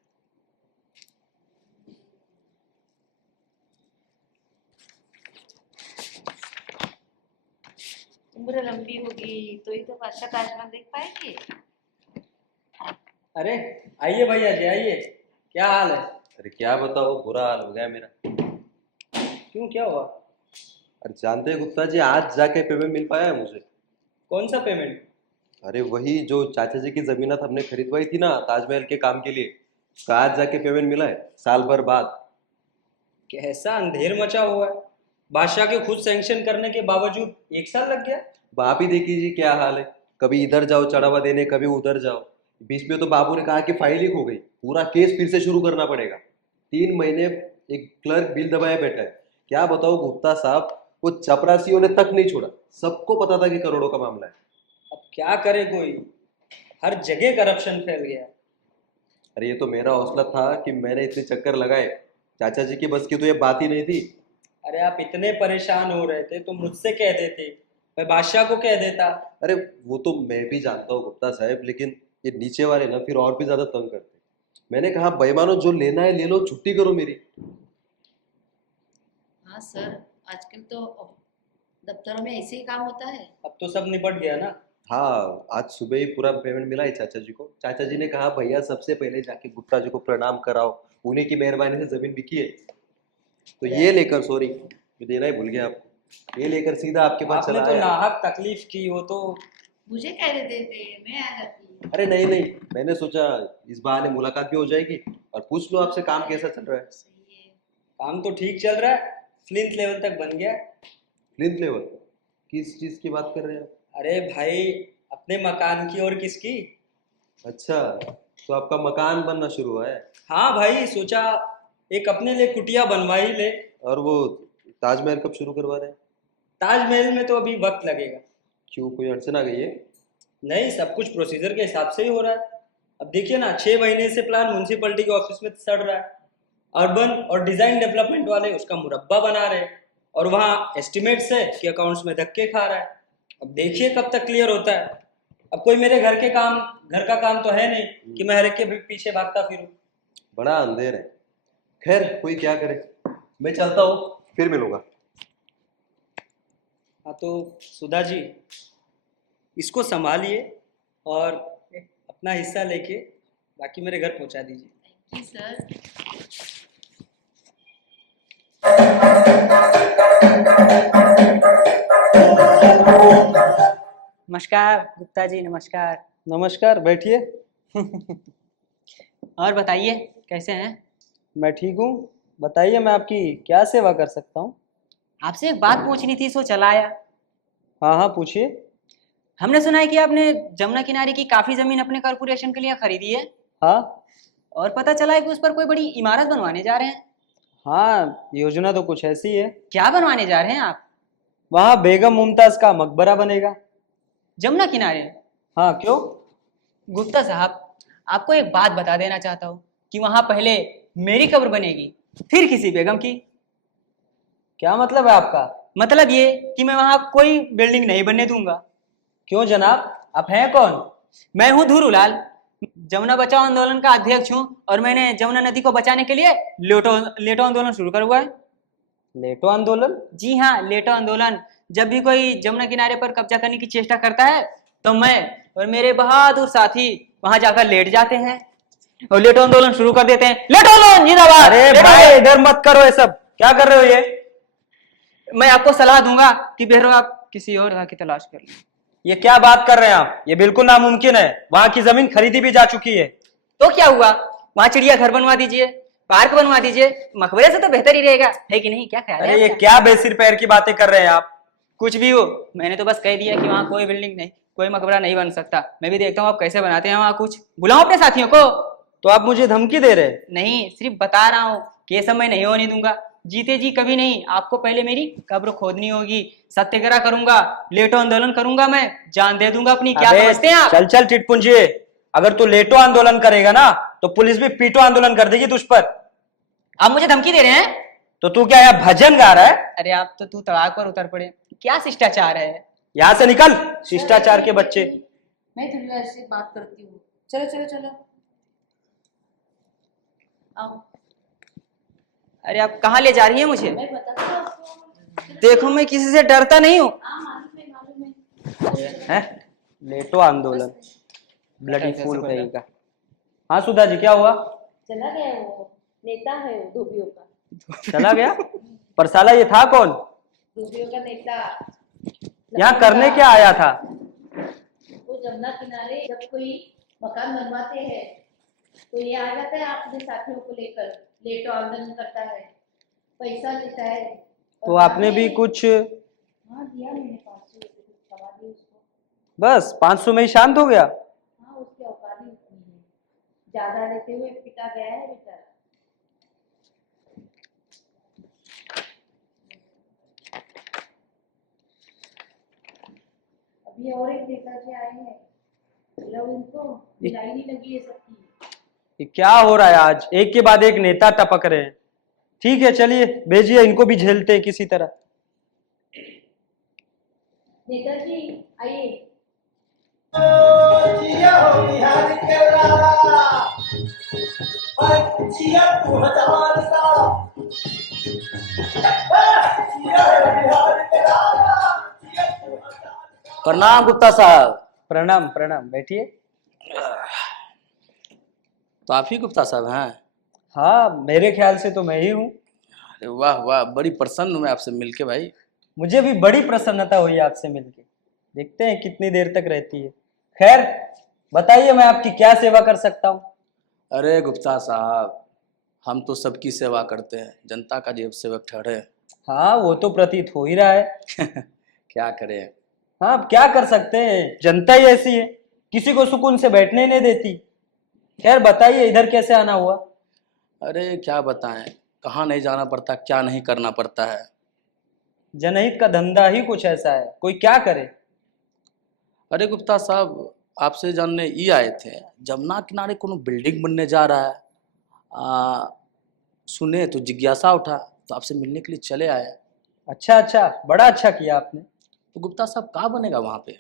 उम्र लंबी होगी तो ही तो बादशाह ताजमहल देख पाएंगे। अरे आइए भैया जी आइए, क्या हाल है। अरे क्या बताओ, बुरा हाल हो गया मेरा। क्यों, क्या हुआ। अरे जानते हैं गुप्ता जी, आज जाके पेमेंट मिल पाया है मुझे। कौन सा पेमेंट। अरे वही जो चाचा जी की जमीनत हमने खरीदवाई थी ना ताजमहल के काम के लिए, उसका आज जाके पेमेंट मिला है, साल भर बाद। कैसा अंधेर मचा हुआ है, बादशाह के खुद सैंक्शन करने के बावजूद 1 साल लग गया। आप ही देख लीजिए क्या हाल है, कभी इधर जाओ चढ़ावा देने, कभी उधर जाओ। बीच में तो बाबू ने कहा कि फाइल ही खो गई, पूरा केस फिर से शुरू करना पड़ेगा। 3 महीने एक क्लर्क बिल दबाए बैठा है। क्या बताओ गुप्ता साहब, वो चपरासियों ने तक नहीं छोड़ा, सबको पता था कि करोड़ों का मामला है। अब क्या करे कोई, हर जगह करप्शन फैल गया। अरे ये तो मेरा हौसला था कि मैंने इतने चक्कर लगाए, चाचा जी की बस की तो ये बात ही नहीं थी। अरे आप इतने परेशान हो रहे थे तो मुझसे कह देते, मैं बादशाह को कह देता। अरे वो तो मैं भी जानता हूँ गुप्ता साहब, लेकिन ये नीचे वाले ना फिर और भी ज्यादा तंग करते। मैंने कहा बेईमानों, जो लेना है ले लो, छुट्टी करो मेरी। हाँ सर, आजकल तो दफ्तरों में ऐसे ही काम होता है। अब तो सब निपट गया ना। हाँ, आज सुबह ही पूरा पेमेंट मिला है चाचा जी को। चाचा जी ने कहा भैया सबसे पहले जाके गुप्ता जी को प्रणाम कराओ, उन्हीं की मेहरबानी से जमीन बिकी है। तो ये लेकर, सॉरी मैं देना ही भूल गया आपको, ये लेकर सीधा आपके पास आपने चला तो आया। नाहक तकलीफ की, वो तो। मुझे कह देते थे, मैं आ जाती। अरे नहीं नहीं, मैंने सोचा इस बहाने मुलाकात भी हो जाएगी और पूछ लो आपसे काम कैसा चल रहा है। सही है। काम तो ठीक चल रहा है, फ्लिंट लेवल तक बन गया। Flint level? किस चीज की बात कर रहे हैं आप? अरे भाई, अपने मकान की और किसकी। अच्छा, तो आपका मकान बनना शुरू हुआ है? हाँ भाई, सोचा एक अपने लिए कुटिया बनवा ही ले। और वो ताजमहल कब शुरू करवा रहे हैं? ताजमहल में तो अभी वक्त लगेगा। क्यों, कोई अड़चन आ गई है? नहीं, सब कुछ प्रोसीजर के हिसाब से ही हो रहा है। अब देखिए ना, 6 महीने से प्लान म्यूनसिपैलिटी के ऑफिस में चढ़ रहा है। अर्बन और डिजाइन डेवलपमेंट वाले उसका मुरब्बा बना रहे हैं और वहाँ एस्टिमेट्स है कि अकाउंट्स में धक्के खा रहा है। अब देखिए कब तक क्लियर होता है। अब कोई मेरे घर का काम तो है नहीं कि मैं हर एक के पीछे भागता फिरूं। बड़ा अंधेर है। खैर, कोई क्या करे, मैं चलता हूँ, फिर मिलूंगा। हाँ तो सुधा जी, इसको संभालिए और अपना हिस्सा लेके बाकी मेरे घर पहुंचा दीजिए। नमस्कार गुप्ता जी, नमस्कार। नमस्कार, बैठिए। और बताइए कैसे हैं? मैं ठीक हूँ। बताइए, मैं आपकी क्या सेवा कर सकता हूँ? आपसे एक बात पूछनी थी, सो चला आया। हाँ हाँ, पूछिए। हमने सुना है कि आपने जमुना किनारे की काफी जमीन अपने कॉर्पोरेशन के लिए खरीदी है। हाँ और पता चला है कि उस पर कोई बड़ी इमारत बनवाने जा रहे हैं। हाँ, योजना तो कुछ ऐसी है। क्या बनवाने जा रहे हैं आप? वहाँ बेगम मुमताज का मकबरा बनेगा। जमुना किनारे? हाँ, क्यों? गुप्ता साहब, आपको एक बात बता देना चाहता हूँ कि वहां पहले मेरी कब्र बनेगी, फिर किसी बेगम की। क्या मतलब है आपका? मतलब ये कि मैं वहां कोई बिल्डिंग नहीं बनने दूंगा। क्यों जनाब, आप हैं कौन? मैं हूँ धुरूलाल, जमुना बचाओ आंदोलन का अध्यक्ष हूँ और मैंने जमुना नदी को बचाने के लिए लेटो आंदोलन शुरू करा हुआ है। लेटो आंदोलन? जी हाँ, लेटो आंदोलन। जब भी कोई जमुना किनारे पर कब्जा करने की चेष्टा करता है तो मैं और मेरे बहादुर साथी वहां जाकर लेट जाते हैं और लेटो आंदोलन शुरू कर देते हैं। लेटो आंदोलन जिंदाबाद। अरे भाई, इधर मत करो ये सब। क्या कर रहे हो ये? मैं आपको सलाह दूंगा कि बेहतर आप किसी और जगह की तलाश कर लें। ये क्या बात कर रहे हैं आप? ये बिल्कुल नामुमकिन है। वहां की जमीन खरीदी भी जा चुकी है। तो क्या हुआ, वहां चिड़िया घर बनवा दीजिए, पार्क बनवा दीजिए, मकबरे से तो बेहतर ही रहेगा, है कि नहीं? क्या ख्याल है अरे ये आपका? क्या बेसिर पैर की बातें कर रहे हैं आप? कुछ भी हो, मैंने तो बस कह दिया कि वहाँ कोई बिल्डिंग नहीं, कोई मकबरा नहीं बन सकता। मैं भी देखता हूँ आप कैसे बनाते हैं वहाँ कुछ। बुलाओ अपने साथियों को। तो आप मुझे धमकी दे रहे हैं? नहीं, सिर्फ बता रहा हूँ कि ये सब मैं नहीं होने दूंगा। जीते जी कभी नहीं। आपको पहले मेरी कब्र खोदनी होगी, सत्याग्रह करूंगा, लेटो आंदोलन करूंगा, मैं जान दे दूंगा अपनी। क्या अबे, समझते हैं आप? चल चल टिटपुंजिए, अगर तू लेटो आंदोलन करेगा ना तो पुलिस भी पीटो आंदोलन कर देगी तुझ पर। आप मुझे धमकी दे रहे हैं? तो तू क्या यहाँ भजन गा रहा है? अरे आप तो तू तड़ाक पर उतर पड़े। क्या शिष्टाचार है? यहाँ से निकल, शिष्टाचार के बच्चे। मैं दुर्गा से बात करती हूँ। चलो चलो चलो, आओ। अरे आप कहाँ ले जा रही हैं मुझे? मैं बताती हूँ आपको। देखो मैं किसी से डरता नहीं हूँ। मालूम है। हैं? लेटो आंदोलन, ब्लडी फूल कहेगा। हाँ सुधा जी, क्या हुआ? चला गया वो नेता है, वो धोबियों का। चला गया? पर साला ये था कौन? धोबियों का नेता। यहाँ करने क्या आया था? वो जमुना किनारे जब कोई मकान बनवाते हैं तो ये आ जाता है अपने साथियों को लेकर, लेटो आंदोलन करता है, पैसा लेता है। तो आपने भी कुछ? हाँ दिया मैंने 500 सवा दिए उसको। बस 500 में ही शांत हो गया? हाँ, उसकी औकात ही उतनी है, ज्यादा लेते हुए पिटा गया है बेचारा। अभी और एक नेताजी आए हैं, मतलब उनको मिलाई नहीं लगी है सबकी। ये क्या हो रहा है आज? एक के बाद एक नेता टपक रहे हैं। ठीक है, चलिए भेजिए, इनको भी झेलते हैं किसी तरह। नेताजी आइए। प्रणाम गुप्ता साहब। प्रणाम प्रणाम, बैठिए। तो आप ही गुप्ता साहब हैं? हाँ, मेरे ख्याल से तो मैं ही हूँ। अरे वाह वाह, बड़ी प्रसन्न हूँ मैं आपसे मिलके भाई। मुझे भी बड़ी प्रसन्नता हुई आपसे मिलके। देखते हैं कितनी देर तक रहती है। खैर बताइए, मैं आपकी क्या सेवा कर सकता हूँ? अरे गुप्ता साहब, हम तो सबकी सेवा करते हैं, जनता का जेब सेवक ठहरे। हाँ, वो तो प्रतीत हो ही रहा है। क्या करें। हाँ, अब क्या कर सकते हैं, जनता ही ऐसी है, किसी को सुकून से बैठने नहीं देती। खैर बताइए इधर कैसे आना हुआ? अरे क्या बताएं, कहाँ नहीं जाना पड़ता, क्या नहीं करना पड़ता है। जनहित का धंधा ही कुछ ऐसा है, कोई क्या करे। अरे गुप्ता साहब, आपसे जानने ये आए थे, जमुना किनारे कोनो बिल्डिंग बनने जा रहा है। सुने तो जिज्ञासा उठा, तो आपसे मिलने के लिए चले आए। अच्छा अच्छा, बड़ा अच्छा किया आपने। तो गुप्ता साहब कहाँ बनेगा वहाँ पे?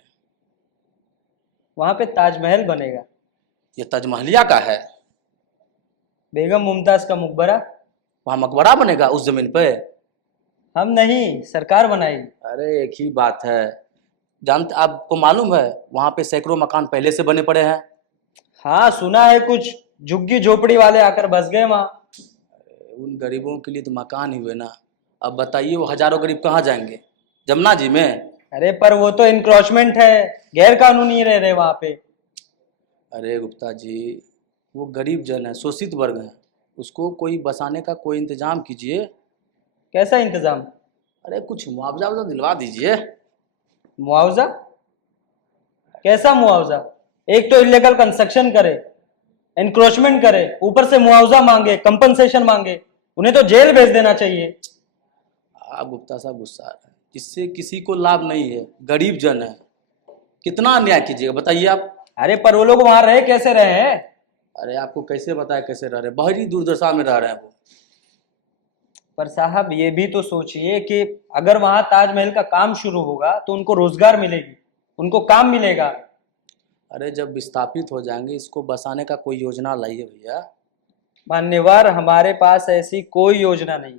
वहां पे ताजमहल बनेगा। ये ताजमहलिया का है? बेगम मुमताज का मकबरा। वहाँ मकबरा बनेगा उस जमीन पे? हम नहीं, सरकार बनाएगी। अरे एक ही बात है, जानते आपको मालूम है वहाँ पे सैकड़ों मकान पहले से बने पड़े हैं। हाँ सुना है, कुछ झुग्गी झोपड़ी वाले आकर बस गए वहाँ। उन गरीबों के लिए तो मकान ही हुए ना। अब बताइए वो हजारों गरीब कहाँ जाएंगे, जमुना जी में? अरे पर वो तो इंक्रोचमेंट है, गैर कानूनी रह रहे वहां पे। अरे गुप्ता जी, वो गरीब जन है, शोषित वर्ग है, उसको कोई बसाने का कोई इंतजाम कीजिए। कैसा इंतजाम? अरे कुछ मुआवजा वुआवजा दिलवा दीजिए। मुआवजा? कैसा मुआवजा? एक तो इलीगल कंस्ट्रक्शन करे, एनक्रोचमेंट करे, ऊपर से मुआवजा मांगे, कंपनसेशन मांगे, उन्हें तो जेल भेज देना चाहिए। आप गुप्ता साहब गुस्सा आ रहे हैं, इससे किसी को लाभ नहीं है, गरीब जन है, कितना अन्याय कीजिएगा बताइए आप। अरे पर वो लोग वहां रहे कैसे रहे हैं? अरे आपको कैसे बताया कैसे रह रहे हैं, बड़ी दुर्दशा में रह रहे हैं वो। पर साहब ये भी तो सोचिए कि अगर वहां ताजमहल का काम शुरू होगा तो उनको रोजगार मिलेगी, उनको काम मिलेगा। अरे जब विस्थापित हो जाएंगे, इसको बसाने का कोई योजना लाइए भैया। मान्यवर, हमारे पास ऐसी कोई योजना नहीं।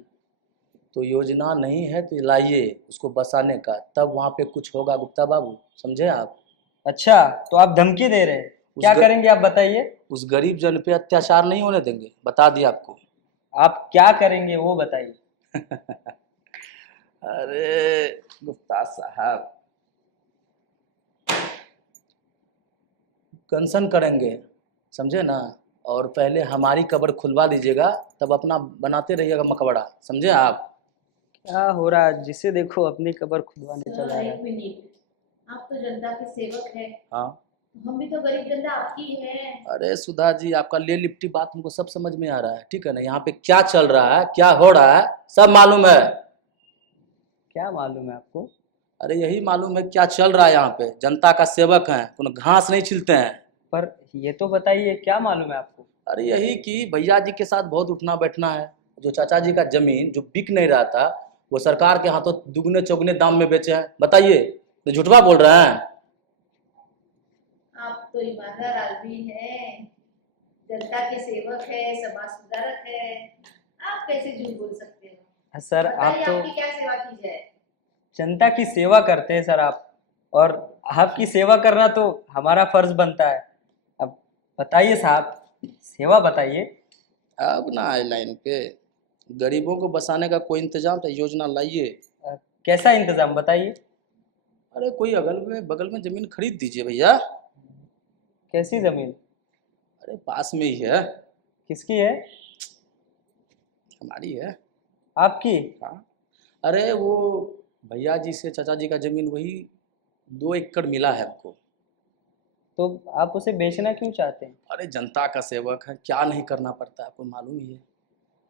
तो योजना नहीं है तो लाइए उसको बसाने का, तब वहां पे कुछ होगा गुप्ता बाबू, समझे आप? अच्छा तो आप धमकी दे रहे हैं, क्या करेंगे आप बताइए? उस गरीब जन पे अत्याचार नहीं होने देंगे, बता दिया आपको। आप क्या करेंगे वो बताइए। अरे गुप्ता साहब, कंसन करेंगे, समझे ना? और पहले हमारी कब्र खुलवा दीजिएगा, तब अपना बनाते रहिएगा मकबरा, समझे आप? क्या हो रहा है, जिसे देखो अपनी कब्र खुदवाने चला एक है। मिनट, आप तो जनता के सेवक हैं, हाँ। हम भी तो गरीब जनता आपकी है। अरे सुधा जी, आपका ले लिपटी बात हमको सब समझ में आ रहा है, ठीक है ना? यहाँ पे क्या चल रहा है, क्या हो रहा है, सब मालूम है। क्या मालूम है आपको? अरे यही मालूम है क्या चल रहा है यहाँ पे, जनता का सेवक है, कोनो घास नहीं छिलते हैं। पर ये तो बताइए क्या मालूम है आपको? अरे यही कि भैया जी के साथ बहुत उठना बैठना है। जो चाचा जी का जमीन जो बिक नहीं रहा था, वो सरकार के हाथों दुगने चौगने दाम में बेचे हैं। बताइए, तो झूठवा बोल रहे हैं? आप तो ईमानदार आदमी हैं, जनता के सेवक है, समाज सुधारक है, आप कैसे झूठ बोल सकते हो? सर आप बताइए तो आपकी क्या सेवा की जाए? जनता की सेवा करते हैं सर आप, और आपकी सेवा करना तो हमारा फर्ज बनता है। अब बताइए साहब, सेवा बताइए। अब ना आए लाइन पे, गरीबों को बसाने का कोई इंतजाम तो योजना लाइए। कैसा इंतजाम बताइए? अरे कोई अगल में बगल में जमीन खरीद दीजिए भैया। कैसी जमीन? अरे पास में ही है। किसकी है? हमारी है। आपकी? हाँ। अरे वो भैया जी से चाचा जी का जमीन वही 2 एकड़ मिला है हमको। तो आप उसे बेचना क्यों चाहते हैं? अरे जनता का सेवक है, क्या नहीं करना पड़ता है, आपको मालूम ही है।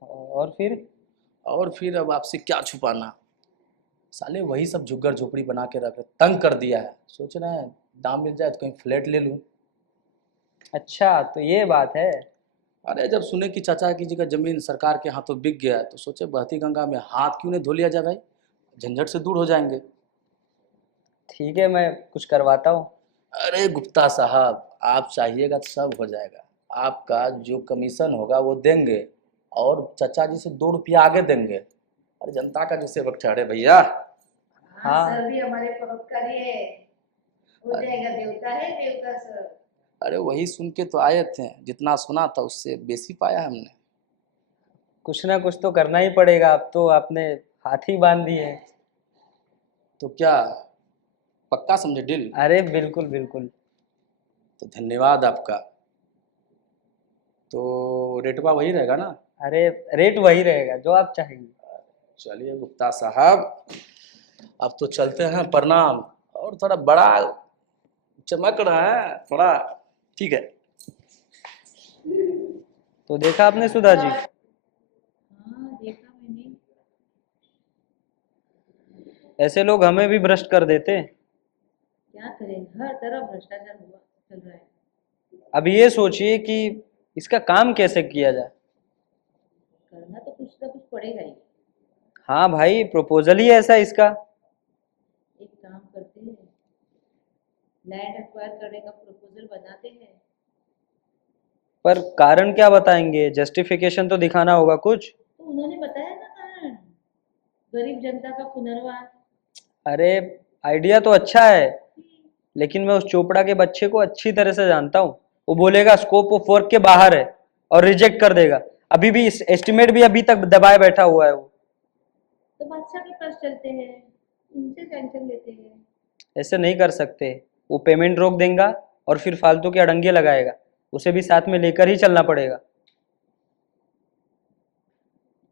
और फिर अब आपसे क्या छुपाना, साले वही सब झुग्गर झोपड़ी बना के रख रहे, तंग कर दिया है। सोच रहे हैं दाम मिल जाए तो कहीं फ्लैट ले लूं। अच्छा तो ये बात है। अरे जब सुने कि चाचा जी का जमीन सरकार के हाथों बिक गया, तो सोचे बहती गंगा में हाथ क्यों नहीं धो लिया जाए भाई, झंझट से दूर हो जाएंगे। ठीक है, मैं कुछ करवाता हूँ। अरे गुप्ता साहब, आप चाहिएगा तो सब हो जाएगा। आपका जो कमीशन होगा वो देंगे, और चाचा जी से 2 रुपया आगे देंगे। अरे जनता का जो सेवक ठहरे भैया। हाँ सर भी हमारे परोपकारी है, हो जाएगा, देवता है देवता सर। अरे वही सुन के तो आए थे, जितना सुना था उससे बेसी पाया हमने। कुछ ना कुछ तो करना ही पड़ेगा, अब तो आपने हाथ ही बांध दिए हैं। तो क्या पक्का समझे डील? अरे बिल्कुल बिल्कुल। तो धन्यवाद आपका। तो रेटवा वही रहेगा ना? अरे रेट वही रहेगा जो आप चाहेंगे। चलिए गुप्ता साहब, अब तो चलते हैं, प्रणाम। और थोड़ा बड़ा चमक रहा है थोड़ा, ठीक है। तो देखा आपने सुधा जी? हाँ देखा मैंने। ऐसे लोग हमें भी भ्रष्ट कर देते। क्या करें, हर तरफ भ्रष्टाचार हुआ चल रहा है। अब ये सोचिए कि इसका काम कैसे किया जाए। करना तो कुछ ना कुछ पड़ेगा ही। हाँ भाई, प्रपोजल ही ऐसा है इसका। एक काम करते हैं, लैंड एक्वायर करने का प्रपोजल बनाते हैं। पर कारण क्या बताएंगे? जस्टिफिकेशन तो दिखाना होगा कुछ। तो उन्होंने बताया ना कारण, गरीब जनता का पुनर्वास। अरे आइडिया तो अच्छा है, लेकिन मैं उस चोपड़ा के बच्चे को अच्छी तरह से जानता हूँ। वो बोलेगा स्कोप ऑफ वर्क के बाहर है और रिजेक्ट कर देगा। अभी भी इस एस्टिमेट भी अभी तक दबाए बैठा हुआ है वो। तो बादशाह के पास चलते हैं, उनसे टेंशन लेते हैं। ऐसे नहीं कर सकते। वो पेमेंट रोक देगा और फिर फालतू के अड़ंगे लगाएगा। उसे भी साथ में लेकर ही चलना पड़ेगा।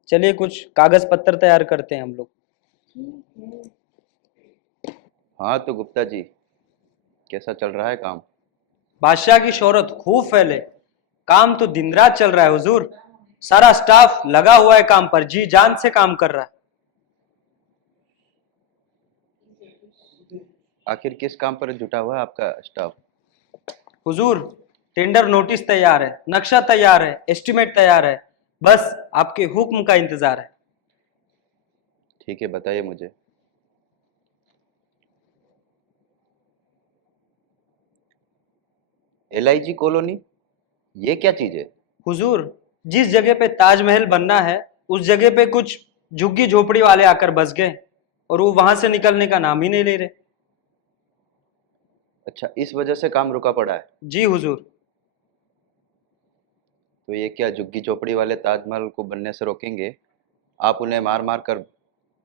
चलिए कुछ कागज पत्र तैयार करते हैं हम लोग। ठीक है। हाँ तो गुप्ता जी, कैसा चल रहा है काम? बादशाह की शोहरत खूब फैले। काम तो दिन रात चल रहा है हुजूर। सारा स्टाफ लगा हुआ है काम पर, जी जान से काम कर रहा है। आखिर किस काम पर जुटा हुआ है आपका स्टाफ? हुजूर टेंडर नोटिस तैयार है, नक्शा तैयार है, एस्टिमेट तैयार है, बस आपके हुक्म का इंतजार है। ठीक है, बताइए मुझे। LIG कॉलोनी, ये क्या चीज है? हुजूर जिस जगह पे ताजमहल बनना है उस जगह पे कुछ झुग्गी झोपड़ी वाले आकर बस गए और वो वहां से निकलने का नाम ही नहीं ले रहे। अच्छा, इस वजह से काम रुका पड़ा है? जी हुजूर। तो ये क्या झुग्गी झोपड़ी वाले ताजमहल को बनने से रोकेंगे? आप उन्हें मार मार कर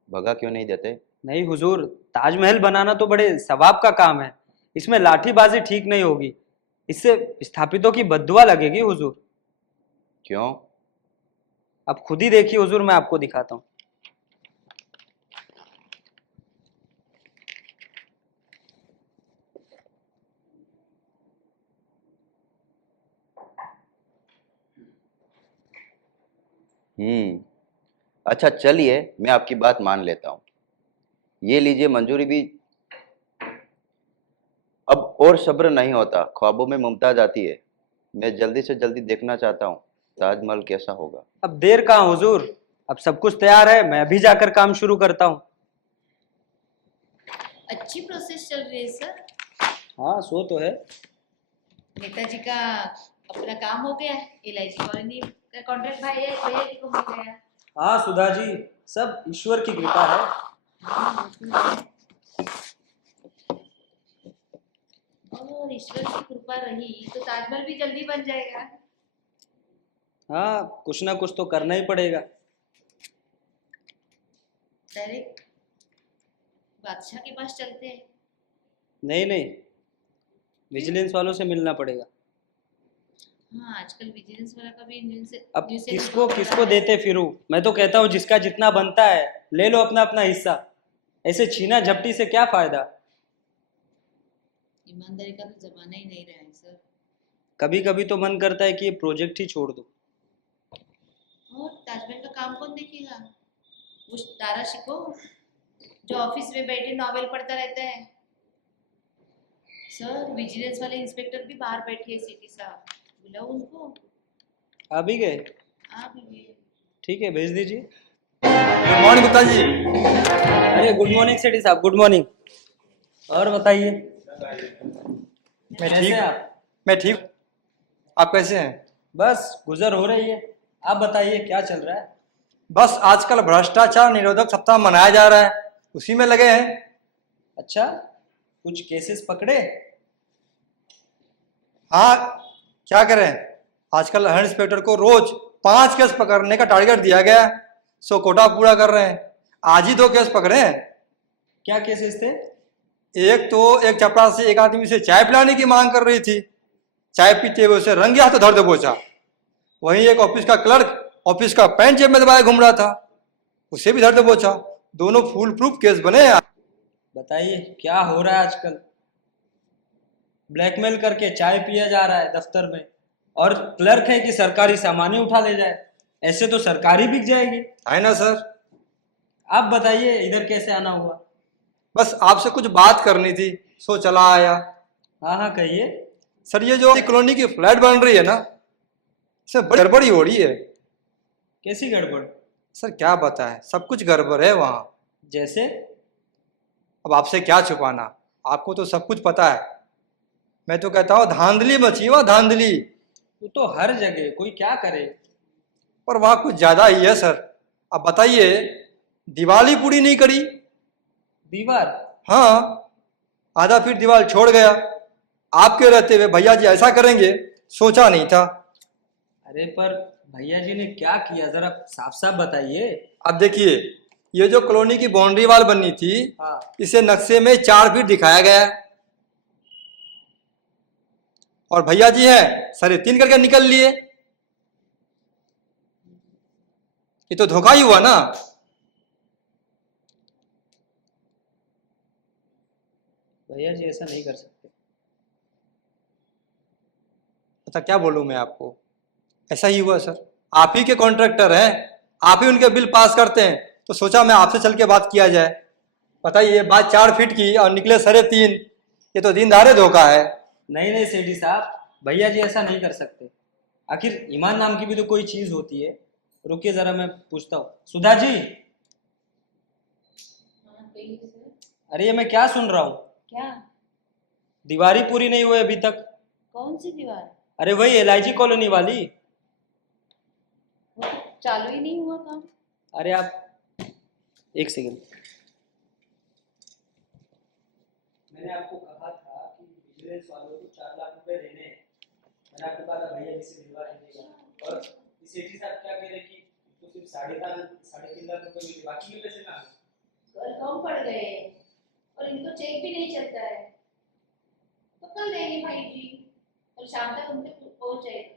भगा क्यों नहीं देते? नहीं हुजूर, ताजमहल बनाना तो बड़े सवाब का काम है। इसमें लाठीबाजी ठीक नहीं होगी। इससे स्थापितों की बद्दुआ लगेगी हुजूर। क्यों? अब खुद ही देखिए हुजूर, मैं आपको दिखाता हूँ। अच्छा चलिए, मैं आपकी बात मान लेता हूँ। ये लीजिए मंजूरी भी। अब और सब्र नहीं होता, ख्वाबों में मुमताज आती है। मैं जल्दी से जल्दी देखना चाहता हूँ ताजमहल कैसा होगा। अब देर कहाँ हुजूर, अब सब कुछ तैयार है। मैं अभी जाकर काम शुरू करता हूँ। अच्छी प्रोसेस चल रही है सर। हाँ सो तो है। नेताजी का अपना काम हो गया, LIG कॉलोनी का कॉन्ट्रैक्ट भैया जी को मिल गया। हाँ सुधा जी, सब ईश्वर की कृपा है। और ईश्वर की कृपा रही तो ताजमहल भी जल्दी बन जाएगा। हाँ कुछ ना कुछ तो करना ही पड़ेगा। डायरेक्ट बादशाह के पास चलते हैं। नहीं नहीं, विजिलेंस वालों से मिलना पड़ेगा। हाँ आजकल विजिलेंस वाला का भी न्यूज़ से अब किसको देते फिरूं? मैं तो कहता हूँ जिसका जितना बनता है ले लो अपना अपना हिस्सा। ऐसे छीना झपटी से क्या फायदा? ईमानदारी का तो जमाना ही नहीं रहा है सर। कभी कभी तो मन करता है कि ये प्रोजेक्ट ही छोड़ दो। और ताजमहल का काम कौन देखेगा? उस तारा शिको जो ऑफिस में बैठे नॉवेल पढ़ता रहता है। सर विजिलेंस वाले इंस्पेक्टर भी बाहर बैठे हैं, सिटी साहब, बुलाओ उनको। आ भी गए? आप भी ठीक है, भेज दीजिए। Good morning Gupta ji. अरे गुड मॉर्निंग सेठी साहब, गुड मॉर्निंग। और बताइए, मैं कैसे ठीक हैं आप? मैं ठीक। आप कैसे हैं? बस गुजर हो रही है। आप बताइए क्या चल रहा है? बस आजकल भ्रष्टाचार निरोधक सप्ताह मनाया जा रहा है, उसी में लगे हैं। अच्छा, कुछ केसेस पकड़े? हाँ, क्या करें, आजकल हेड इंस्पेक्टर को रोज 5 केस पकड़ने का टारगेट दिया गया है, सो कोटा पूरा कर रहे हैं। आज ही 2 केस पकड़े हैं। क्या केसेस थे? एक तो एक चपरासी एक आदमी से चाय पिलाने की मांग कर रही थी, चाय पीते हुए उसे रंगे हाथ धर दबोचा। वहीं एक ऑफिस का क्लर्क ऑफिस का पैंट जेब में दबाए घूम रहा था, उसे भी धर दबोचा। दोनों फुल प्रूफ केस बने हैं। बताइए क्या हो रहा है आजकल? ब्लैकमेल करके चाय पिया जा रहा है दफ्तर में और क्लर्क है कि सरकारी सामान ही उठा ले जाए। ऐसे तो सरकारी बिक जाएगी। है ना सर? आप बताइए इधर कैसे आना हुआ? बस आपसे कुछ बात करनी थी, सो चला आया। हाँ हाँ कहिए। सर ये जो कॉलोनी की फ्लैट बन रही है ना, इसमें बड़ी गड़बड़ी हो रही है। कैसी गड़बड़? सर क्या बताएं, सब कुछ गड़बड़ है वहाँ। जैसे? अब आपसे क्या छुपाना, आपको तो सब कुछ पता है। मैं तो कहता हूँ धांधली मची है वहाँ, धांधली। वो तो हर जगह, कोई क्या करे। पर वहाँ कुछ ज्यादा ही है सर। अब बताइए, दीवार ही पूरी नहीं करी। दीवार? हाँ, आधा फीट दीवार छोड़ गया। आपके रहते हुए भैया जी ऐसा करेंगे सोचा नहीं था। अरे पर भैया जी ने क्या किया, जरा साफ साफ बताइए। अब देखिए, ये जो कॉलोनी की बाउंड्री वाल बननी थी, हाँ। इसे नक्शे में 4 फीट दिखाया गया है, और भैया जी है 3.5 करके निकल लिए। ये तो धोखा ही हुआ ना। भैया जी ऐसा नहीं कर सकते। पता क्या बोलूं मैं आपको, ऐसा ही हुआ सर। आप ही के कॉन्ट्रैक्टर हैं, आप ही उनके बिल पास करते हैं, तो सोचा मैं आपसे चल के बात किया जाए। बताइए, बात 4 फीट की और निकले 3.5, ये तो दिन दहाड़े धोखा है। नहीं नहीं सेठी साहब, भैया जी ऐसा नहीं कर सकते। आखिर ईमान नाम की भी तो कोई चीज होती है। रुकिए जरा मैं पूछता हूँ। सुधा जी, अरे ये मैं क्या सुन रहा हूँ? क्या? दीवार ही पूरी नहीं हुई अभी तक। कौन सी दीवार? अरे वही LIG कॉलोनी वाली। वो चालू ही नहीं हुआ काम। अरे आप एक सेकंड, मैंने आपको कहा था कि विजिलेंस वालों को 4 लाख रुपए देने हैं। मैंने आपको कहा था भैया जी से दिलवा दीजिएगा, और सेठी साहब क्या कह रहे कि तो सिर्फ 3.5 लाख रुपए मिले, बाकी के पैसे ना। कल कम पड़ गए और इनको चेक भी नहीं चलता है, तो कल देंगे भाई जी, और शाम तक उनके पहुंच जाएगा।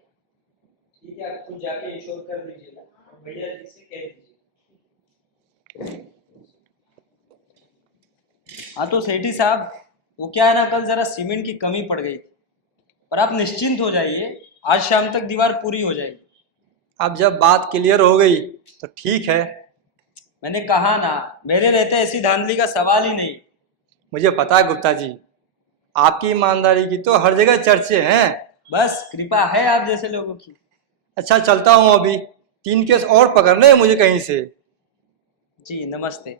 ठीक है, आप खुद जाके इंश्योर कर दीजिएगा और भैया जी से कह दीजिए। हाँ तो सेठी साहब, वो क्या है ना, कल जरा सीमेंट की कमी पड़ गई थी, पर आप निश्चिंत हो जाइए, आज शाम तक दीवार पूरी हो जाएगी। अब जब बात क्लियर हो गई तो ठीक है। मैंने कहा ना, मेरे रहते ऐसी धांधली का सवाल ही नहीं। मुझे पता है गुप्ता जी, आपकी ईमानदारी की तो हर जगह चर्चे हैं। बस कृपा है आप जैसे लोगों की। अच्छा चलता हूँ, अभी 3 केस और पकड़ने हैं मुझे कहीं से। जी नमस्ते।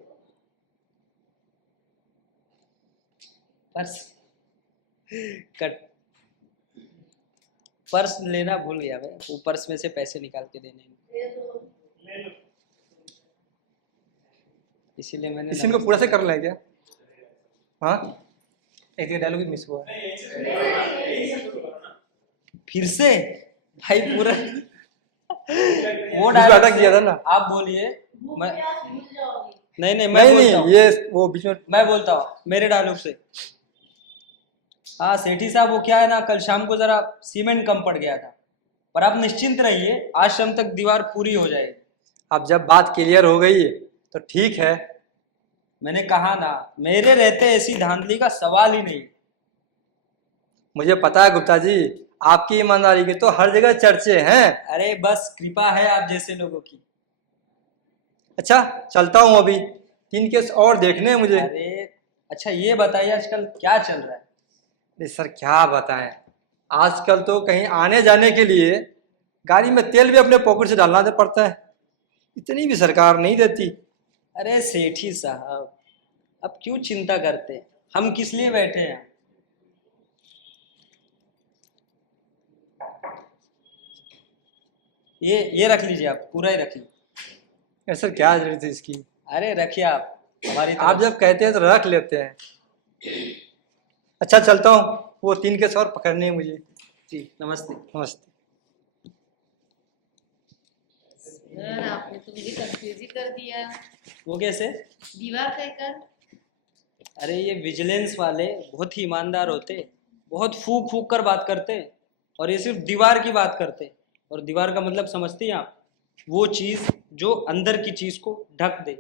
पर्स लेना भूल गया मैं, वो पर्स में से पैसे निकाल के देने, इसीलिए मैंने इसी में पूरा से कर लें क्या? हाँ, एक डायलॉग मिस हुआ। फिर से भाई पूरा वो डायलॉग डायलॉग दिया था ना। आप बोलिए। मैं नहीं नहीं मैं नहीं बोलता हूँ। ये वो बीच में मैं बोलता हूँ मेरे डायलॉग से। हाँ सेठी साहब, वो क्या है ना, कल शाम को जरा सीमेंट कम पड़ गया था, पर आप निश्चिंत रहिए, आज शाम तक दीवार पूरी हो जाएगी। अब जब बात क्लियर हो गई तो ठीक है। मैंने कहा ना, मेरे रहते ऐसी धांधली का सवाल ही नहीं। मुझे पता है गुप्ता जी, आपकी ईमानदारी के तो हर जगह चर्चे हैं। अरे बस कृपा है आप जैसे लोगों की। अच्छा चलता हूँ, अभी 3 केस और देखने हैं मुझे। अरे अच्छा ये बताइए आजकल क्या चल रहा है? अरे सर क्या बताएं, आजकल तो कहीं आने जाने के लिए गाड़ी में तेल भी अपने पॉकेट से डालना पड़ता है, इतनी भी सरकार नहीं देती। अरे सेठी साहब, अब क्यों चिंता करते हैं, हम किस लिए बैठे हैं? ये रख लीजिए, आप पूरा ही रखिए। ऐसा क्या जरूरत है इसकी? अरे रखिए आप, हमारी आप जब कहते हैं तो रख लेते हैं। अच्छा चलता हूँ, वो 3 केस और पकड़ने हैं मुझे। जी नमस्ते। नमस्ते। सर आपने तो मुझे कंफ्यूज ही कर दिया। वो कैसे? दीवार कहकर। अरे ये विजिलेंस वाले बहुत ही ईमानदार होते, बहुत फूक फूक कर बात करते, और ये सिर्फ दीवार की बात करते। और दीवार का मतलब समझती हैं आप? वो चीज़ जो अंदर की चीज़ को ढक दे।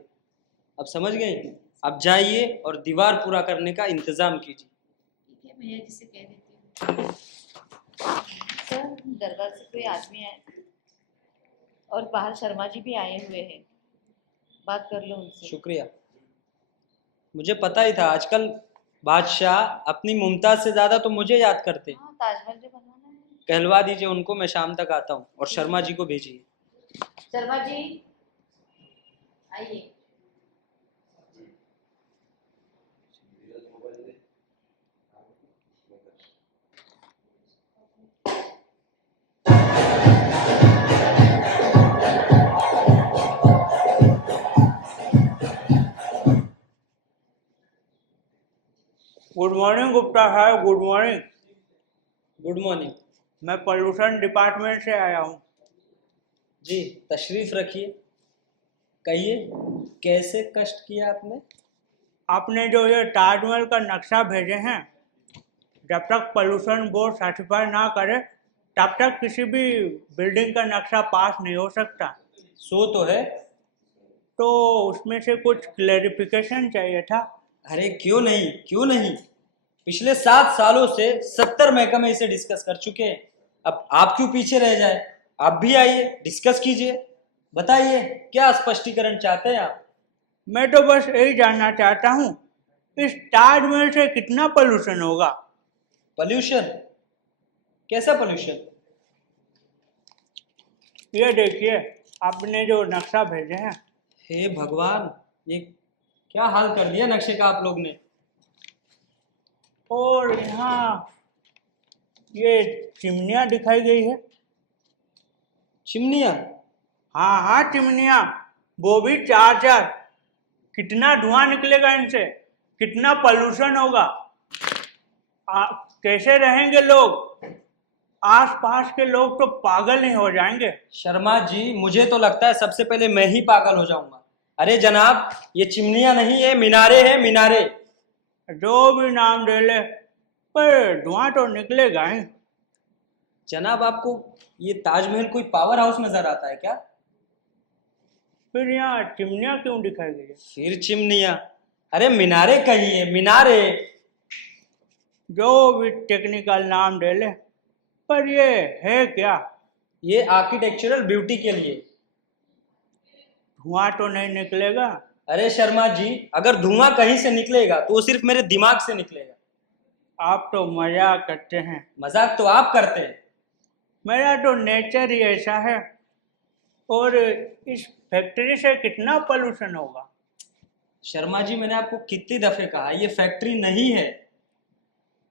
अब समझ गए? अब जाइए और दीवार पूरा करने का इंतजाम कीजिए। ठीक है, भैया जी से कह देती हूँ। सर दरबार से कोई आदमी आए और बाहर शर्मा जी भी आए हुए हैं, बात कर लो उनसे। शुक्रिया। मुझे पता ही था आजकल बादशाह अपनी मुमताज से ज्यादा तो मुझे याद करते हैं। हाँ, ताजमहल जो बनवाना है। कहलवा दीजिए उनको, मैं शाम तक आता हूँ। और शर्मा जी को भेजिए। शर्मा जी आइए। गुड मॉर्निंग गुप्ता साहब, गुड मॉर्निंग। Good morning. मैं पोल्यूशन डिपार्टमेंट से आया हूँ। जी तशरीफ रखिए। कहिए कैसे कष्ट किया आपने? आपने जो ये ताजमहल का नक्शा भेजे हैं, जब तक पोल्यूशन बोर्ड सर्टिफाई ना करे तब तक किसी भी बिल्डिंग का नक्शा पास नहीं हो सकता। सो तो है। तो उसमें से कुछ क्लेरिफिकेशन चाहिए था। अरे क्यों नहीं, क्यों नहीं। पिछले 7 सालों से 70 महकमे इसे डिस्कस कर चुके हैं। अब आप क्यों पीछे रह जाए? आप भी आइए, डिस्कस कीजिए। बताइए क्या स्पष्टीकरण चाहते हैं आप? मैं तो बस यही जानना चाहता हूँ, इस ताजमहल से कितना पोल्यूशन होगा? पोल्यूशन? कैसा पोल्यूशन? ये देखिए आपने जो नक्शा भेजे हैं। हे भगवान, ये क्या हाल कर दिया नक्शे का आप लोग ने। और यहाँ ये चिमनियाँ दिखाई गई है। चिमनियाँ? हाँ हाँ चिमनियाँ, वो भी 4-4। कितना धुआं निकलेगा इनसे, कितना पोल्यूशन होगा। कैसे रहेंगे लोग? आसपास के लोग तो पागल ही हो जाएंगे। शर्मा जी, मुझे तो लगता है सबसे पहले मैं ही पागल हो जाऊंगा। अरे जनाब, ये चिमनियाँ नहीं है, मीनारे हैं, मीनारे। जो भी नाम दे ले, पर धुआं तो निकलेगा ही। जनाब, आपको ये ताजमहल कोई पावर हाउस नजर आता है क्या? फिर यहाँ चिमनियाँ क्यों दिखाई गई है? फिर चिमनियाँ? अरे मीनारे कहिए, मीनारे। जो भी टेक्निकल नाम दे ले, पर ये है क्या? ये आर्किटेक्चरल ब्यूटी के लिए। धुआं तो नहीं निकलेगा? अरे शर्मा जी, अगर धुआं कहीं से निकलेगा तो वो सिर्फ मेरे दिमाग से निकलेगा। आप तो मजाक करते हैं। मजाक तो आप करते हैं। मेरा तो नेचर ही ऐसा है। और इस फैक्ट्री से कितना पोल्यूशन होगा? शर्मा जी, मैंने आपको कितनी दफे कहा ये फैक्ट्री नहीं है।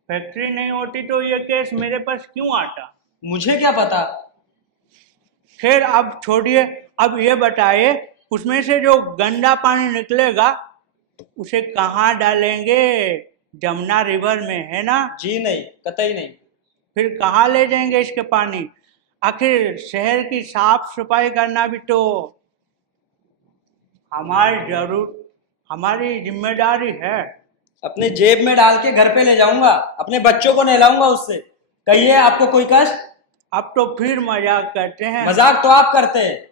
फैक्ट्री नहीं होती तो ये केस मेरे पास क्यों आता? मुझे क्या पता। खैर अब छोड़िए, अब ये बताइए उसमें से जो गंदा पानी निकलेगा उसे कहाँ डालेंगे? जमुना रिवर में, है ना? जी नहीं, कतई नहीं। फिर कहाँ ले जाएंगे इसके पानी? आखिर शहर की साफ सफाई करना भी तो हमारी जिम्मेदारी है। अपने जेब में डाल के घर पे ले जाऊंगा, अपने बच्चों को नहलाऊंगा उससे। कहिए आपको कोई कष्ट? अब तो फिर मजाक करते हैं। मजाक तो आप करते हैं।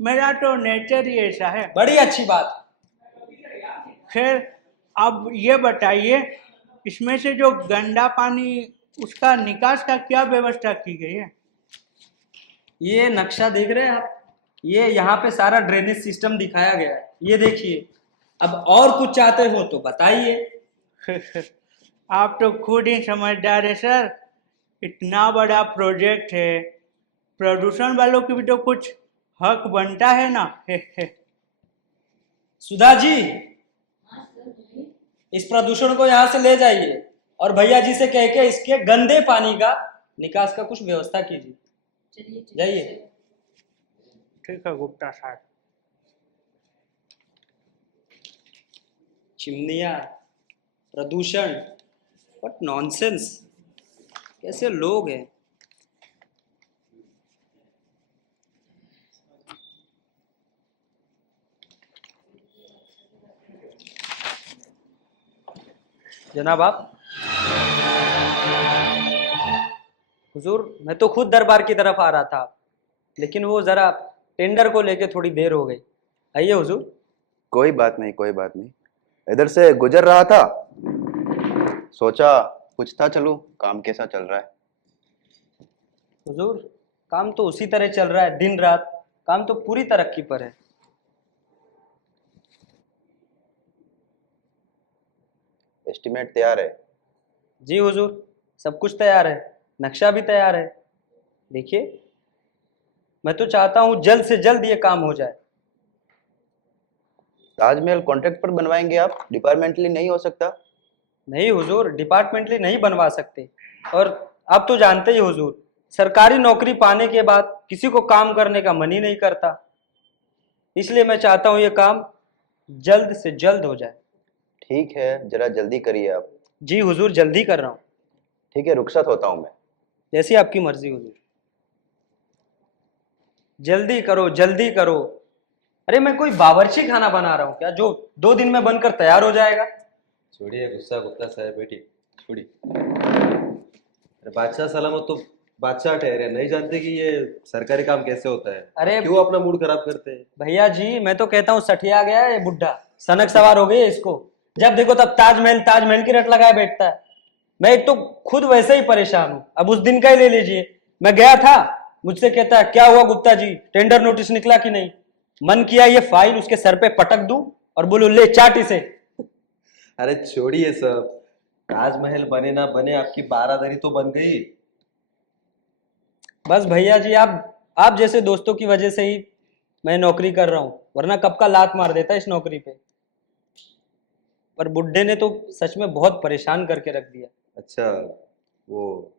मेरा तो नेचर ही ऐसा है। बड़ी अच्छी बात। खैर अब ये बताइए, इसमें से जो गंदा पानी उसका निकास का क्या व्यवस्था की गई है? ये नक्शा देख रहे हैं आप? ये यहाँ पे सारा ड्रेनेज सिस्टम दिखाया गया है, ये देखिए। अब और कुछ चाहते हो तो बताइए। आप तो खुद ही समझदार है सर। इतना बड़ा प्रोजेक्ट है, प्रदूषण वालों की भी तो कुछ हक बनता है ना। सुधा जी, इस प्रदूषण को यहाँ से ले जाइए और भैया जी से कह के इसके गंदे पानी का निकास का कुछ व्यवस्था कीजिए। जाइए। ठीक है गुप्ता साहब। चिमनियाँ, प्रदूषण, व्हाट नॉनसेंस। कैसे लोग हैं। जनाब आप? हुजूर, मैं तो खुद दरबार की तरफ आ रहा था, लेकिन वो जरा टेंडर को लेके थोड़ी देर हो गई। आइए हुजूर। कोई बात नहीं, कोई बात नहीं। इधर से गुजर रहा था, सोचा पूछता चलूं काम कैसा चल रहा है। हुजूर काम तो उसी तरह चल रहा है, दिन रात काम तो पूरी तरक्की पर है। एस्टिमेट तैयार है? जी हुजूर, सब कुछ तैयार है, नक्शा भी तैयार है। देखिए, मैं तो चाहता हूँ जल्द से जल्द ये काम हो जाए। ताजमहल कॉन्ट्रैक्ट पर बनवाएंगे आप, डिपार्टमेंटली नहीं हो सकता? नहीं हुजूर, डिपार्टमेंटली नहीं बनवा सकते। और आप तो जानते ही हुजूर, सरकारी नौकरी पाने के बाद किसी को काम करने का मन ही नहीं करता। इसलिए मैं चाहता हूँ ये काम जल्द से जल्द हो जाए। ठीक है, जरा जल्दी करिए आप। जी हुजूर, जल्दी कर रहा हूँ। ठीक है, रुखसत होता हूँ मैं। जैसी आपकी मर्जी हुजूर। जल्दी करो, जल्दी करो। अरे मैं कोई बावर्ची खाना बना रहा हूँ क्या, जो 2 दिन में बनकर तैयार हो जाएगा? छोड़िए गुस्सा गुप्ता साहब, बेटी छोड़िए। अरे बादशाह सलामत तो बादशाह ठहरे, नहीं जानते कि ये सरकारी काम कैसे होता है। अरे क्यों अपना मूड खराब करते हैं? भैया जी, मैं तो कहता हूँ सठिया गया है ये बुढ़ा, सनक सवार हो गई है इसको। जब देखो तब ताजमहल ताजमहल की रट लगाए बैठता है। मैं एक तो खुद वैसे ही परेशान हूँ, अब उस दिन का ही ले लीजिए। मैं गया था, मुझसे कहता है क्या हुआ गुप्ता जी, टेंडर नोटिस निकला कि नहीं? मन किया ये फाइल उसके सर पे पटक दूं और बोलो ले चाट इसे। अरे छोड़िए सब, ताजमहल बने ना बने आपकी बारादरी तो बन गई। बस भैया जी, आप जैसे दोस्तों की वजह से ही मैं नौकरी कर रहा हूँ, वरना कब का लात मार देता इस नौकरी पे। पर बुड्ढे ने तो सच में बहुत परेशान करके रख दिया। अच्छा, वो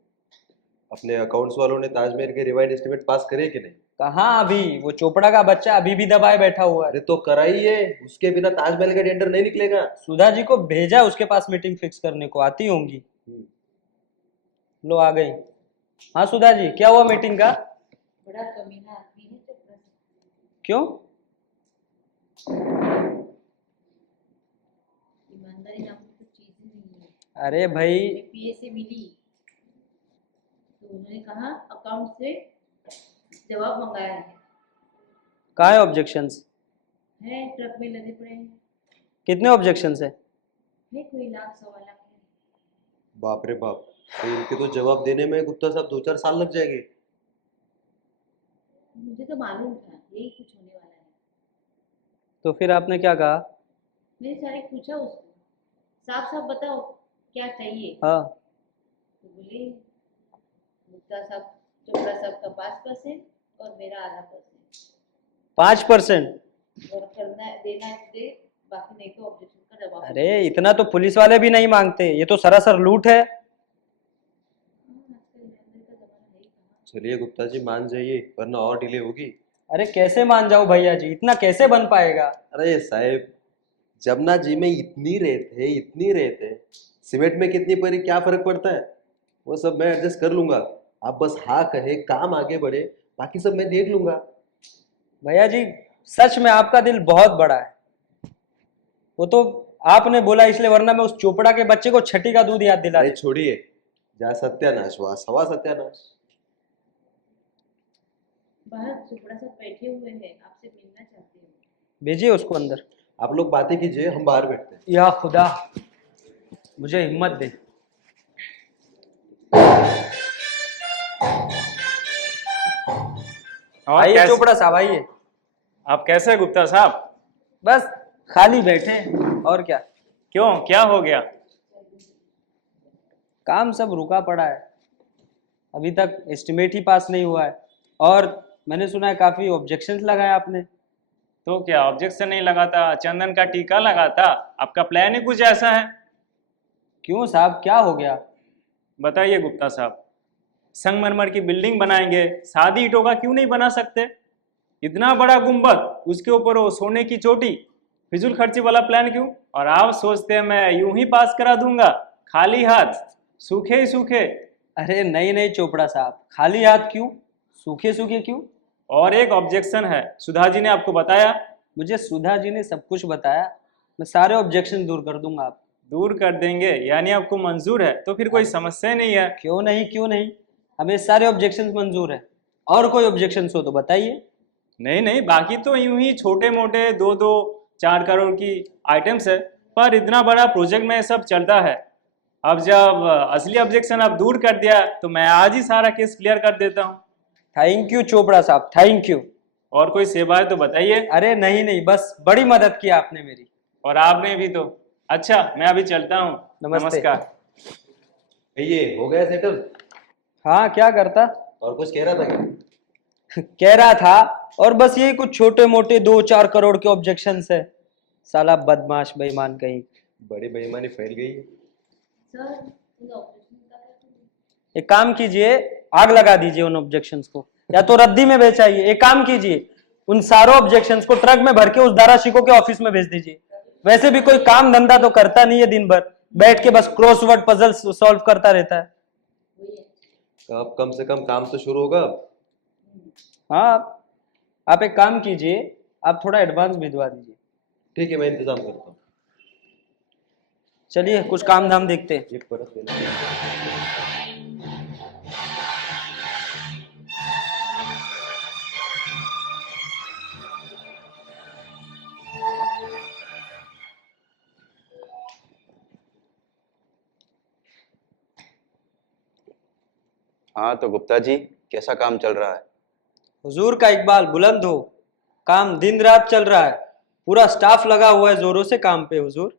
अपने अकाउंट्स वालों ने ताजमहल के रिवाइंड एस्टिमेट पास करे कि नहीं? कहाँ अभी, वो चोपड़ा का बच्चा अभी भी दबाए बैठा हुआ है। अरे तो कराइए, उसके बिना ताजमहल का टेंडर नहीं निकलेगा। सुधा जी को भेजा उसके पास मीटिंग फिक्स करने को, आती होंगी। लो आ गई। हाँ सुधा जी, क्या हुआ मीटिंग का? बड़ा कमीना आदमी है चपरासी। क्यों? ईमानदारी नाम की तो चीज ही नहीं है। अरे भाई, पीए से मिली तो उन्होंने कहा अकाउंट से जवाब मंगाया है। कहाँ है ऑब्जेक्शंस? है ट्रक में लगे पड़े हैं। कितने ऑब्जेक्शंस है? कोई लाख सवा लाख है। बाप रे बाप, तो इनके तो जवाब देने में गुप्ता साहब 2-4 साल लग जाएंगे। मुझे तो मालूम था यही कुछ होने वाला है। तो फिर आपने क्या कहा? मैंने सारे पूछा उसको, साफ साफ बताओ क्या चाहिए। हाँ, तो बोले गुप्ता साहब चोपड़ा साहब का 5% और मेरा आधा %। 5%? और करना देना है दे, बाकी नहीं तो ऑब्जेक्शन का जवाब। अरे इतना तो पुलिस वाले भी नहीं मांगते, ये तो सरासर लूट है। चलिए गुप्ता जी मान जाइए, वरना और डिले होगी। अरे कैसे मान जाओ भैया जी, इतना कैसे बन पाएगा? अरे साहब, जमुना जी में इतनी रेत है, सीमेंट में कितनी पड़ी क्या फर्क पड़ता है? वो सब मैं एडजस्ट कर लूंगा। आप बस हाँ कहे, काम आगे बढ़े, बाकी सब मैं देख लूंगा। भैया जी सच में आपका दिल बहुत बड़ा है। वो तो आपने बोला इसलिए, वरना मैं उस चोपड़ा के बच्चे को छठी का दूध याद दिला। अरे छोड़िए, जहाँ सत्यानाश हुआ सवा सत्यानाश। बाहर चोपड़ा साहब बैठे हुए हैं, आपसे मिलना चाहते हैं। भेजिए उसको अंदर। आप लोग बातें कीजिए, हम बाहर बैठते हैं। या खुदा, मुझे हिम्मत दे। आइए चोपड़ा साहब आइए। आप कैसे हैं गुप्ता साहब? बस खाली बैठे हैं, और क्या। क्यों, क्या हो गया? काम सब रुका पड़ा है, अभी तक एस्टिमेट ही पास नहीं हुआ है। और मैंने सुना है काफी ऑब्जेक्शंस लगाए आपने। तो क्या ऑब्जेक्शन नहीं लगाता, चंदन का टीका लगाता। आपका प्लान ही कुछ ऐसा है। क्यों साहब, क्या हो गया? बताइए गुप्ता साहब, संगमरमर की बिल्डिंग बनाएंगे, शादी ईंटों का क्यों नहीं बना सकते? इतना बड़ा गुंबद, उसके ऊपर वो सोने की चोटी, फिजूल खर्ची वाला प्लान क्यों? और आप सोचते हैं मैं यूं ही पास करा दूंगा खाली हाथ, सूखे ही सूखे। अरे नहीं नहीं चोपड़ा साहब, खाली हाथ क्यों, सूखे सूखे क्यों? और एक ऑब्जेक्शन है, सुधा जी ने आपको बताया? मुझे सुधा जी ने सब कुछ बताया, मैं सारे ऑब्जेक्शन दूर कर दूंगा। आप दूर कर देंगे? यानी आपको मंजूर है? तो फिर कोई समस्या नहीं है। क्यों नहीं, क्यों नहीं, हमें सारे ऑब्जेक्शंस मंजूर है। और कोई ऑब्जेक्शंस हो तो बताइए। नहीं नहीं, बाकी तो यूं ही छोटे मोटे 2-4 करोड़ की आइटम्स है, पर इतना बड़ा प्रोजेक्ट में सब चलता है। अब जब असली ऑब्जेक्शन आप दूर कर दिया तो मैं आज ही सारा केस क्लियर कर देता हूँ। थैंक यू चोपड़ा साहब, थैंक यू। और कोई सेवा है तो बताइए। अरे नहीं नहीं, बस बड़ी मदद की आपने मेरी। और आपने भी तो। अच्छा मैं अभी चलता हूँ। नमस्ते। नमस्कार। ये हो गया सेटल? हाँ, क्या करता? और कुछ कह रहा था क्या? कह रहा था, और बस यही कुछ छोटे मोटे 2-4 करोड़ के ऑब्जेक्शन है। साला बदमाश बेईमान कहीं। बड़ी बेईमानी फैल गई है। एक काम कीजिए, आग लगा दीजिए उन ऑब्जेक्शंस को, या तो रद्दी में बेचाइए। एक काम कीजिए, उन सारों ऑब्जेक्शंस को ट्रक में भर के उस दारा शिको के ऑफिस में भेज दीजिए। वैसे भी कोई काम धंधा तो करता नहीं है, दिन भर बैठ के बस क्रॉसवर्ड पजल सॉल्व करता रहता है। अब कम से कम काम तो शुरू होगा। हाँ, आप एक काम कीजिए, आप थोड़ा एडवांस भिजवा दीजिए। ठीक है, मैं इंतजाम करता हूँ। चलिए कुछ काम धाम देखते हैं। एक परत देना। हाँ तो गुप्ता जी, कैसा काम चल रहा है? हुजूर का इकबाल बुलंद हो, काम दिन रात चल रहा है, पूरा स्टाफ लगा हुआ है जोरों से काम पे हुजूर।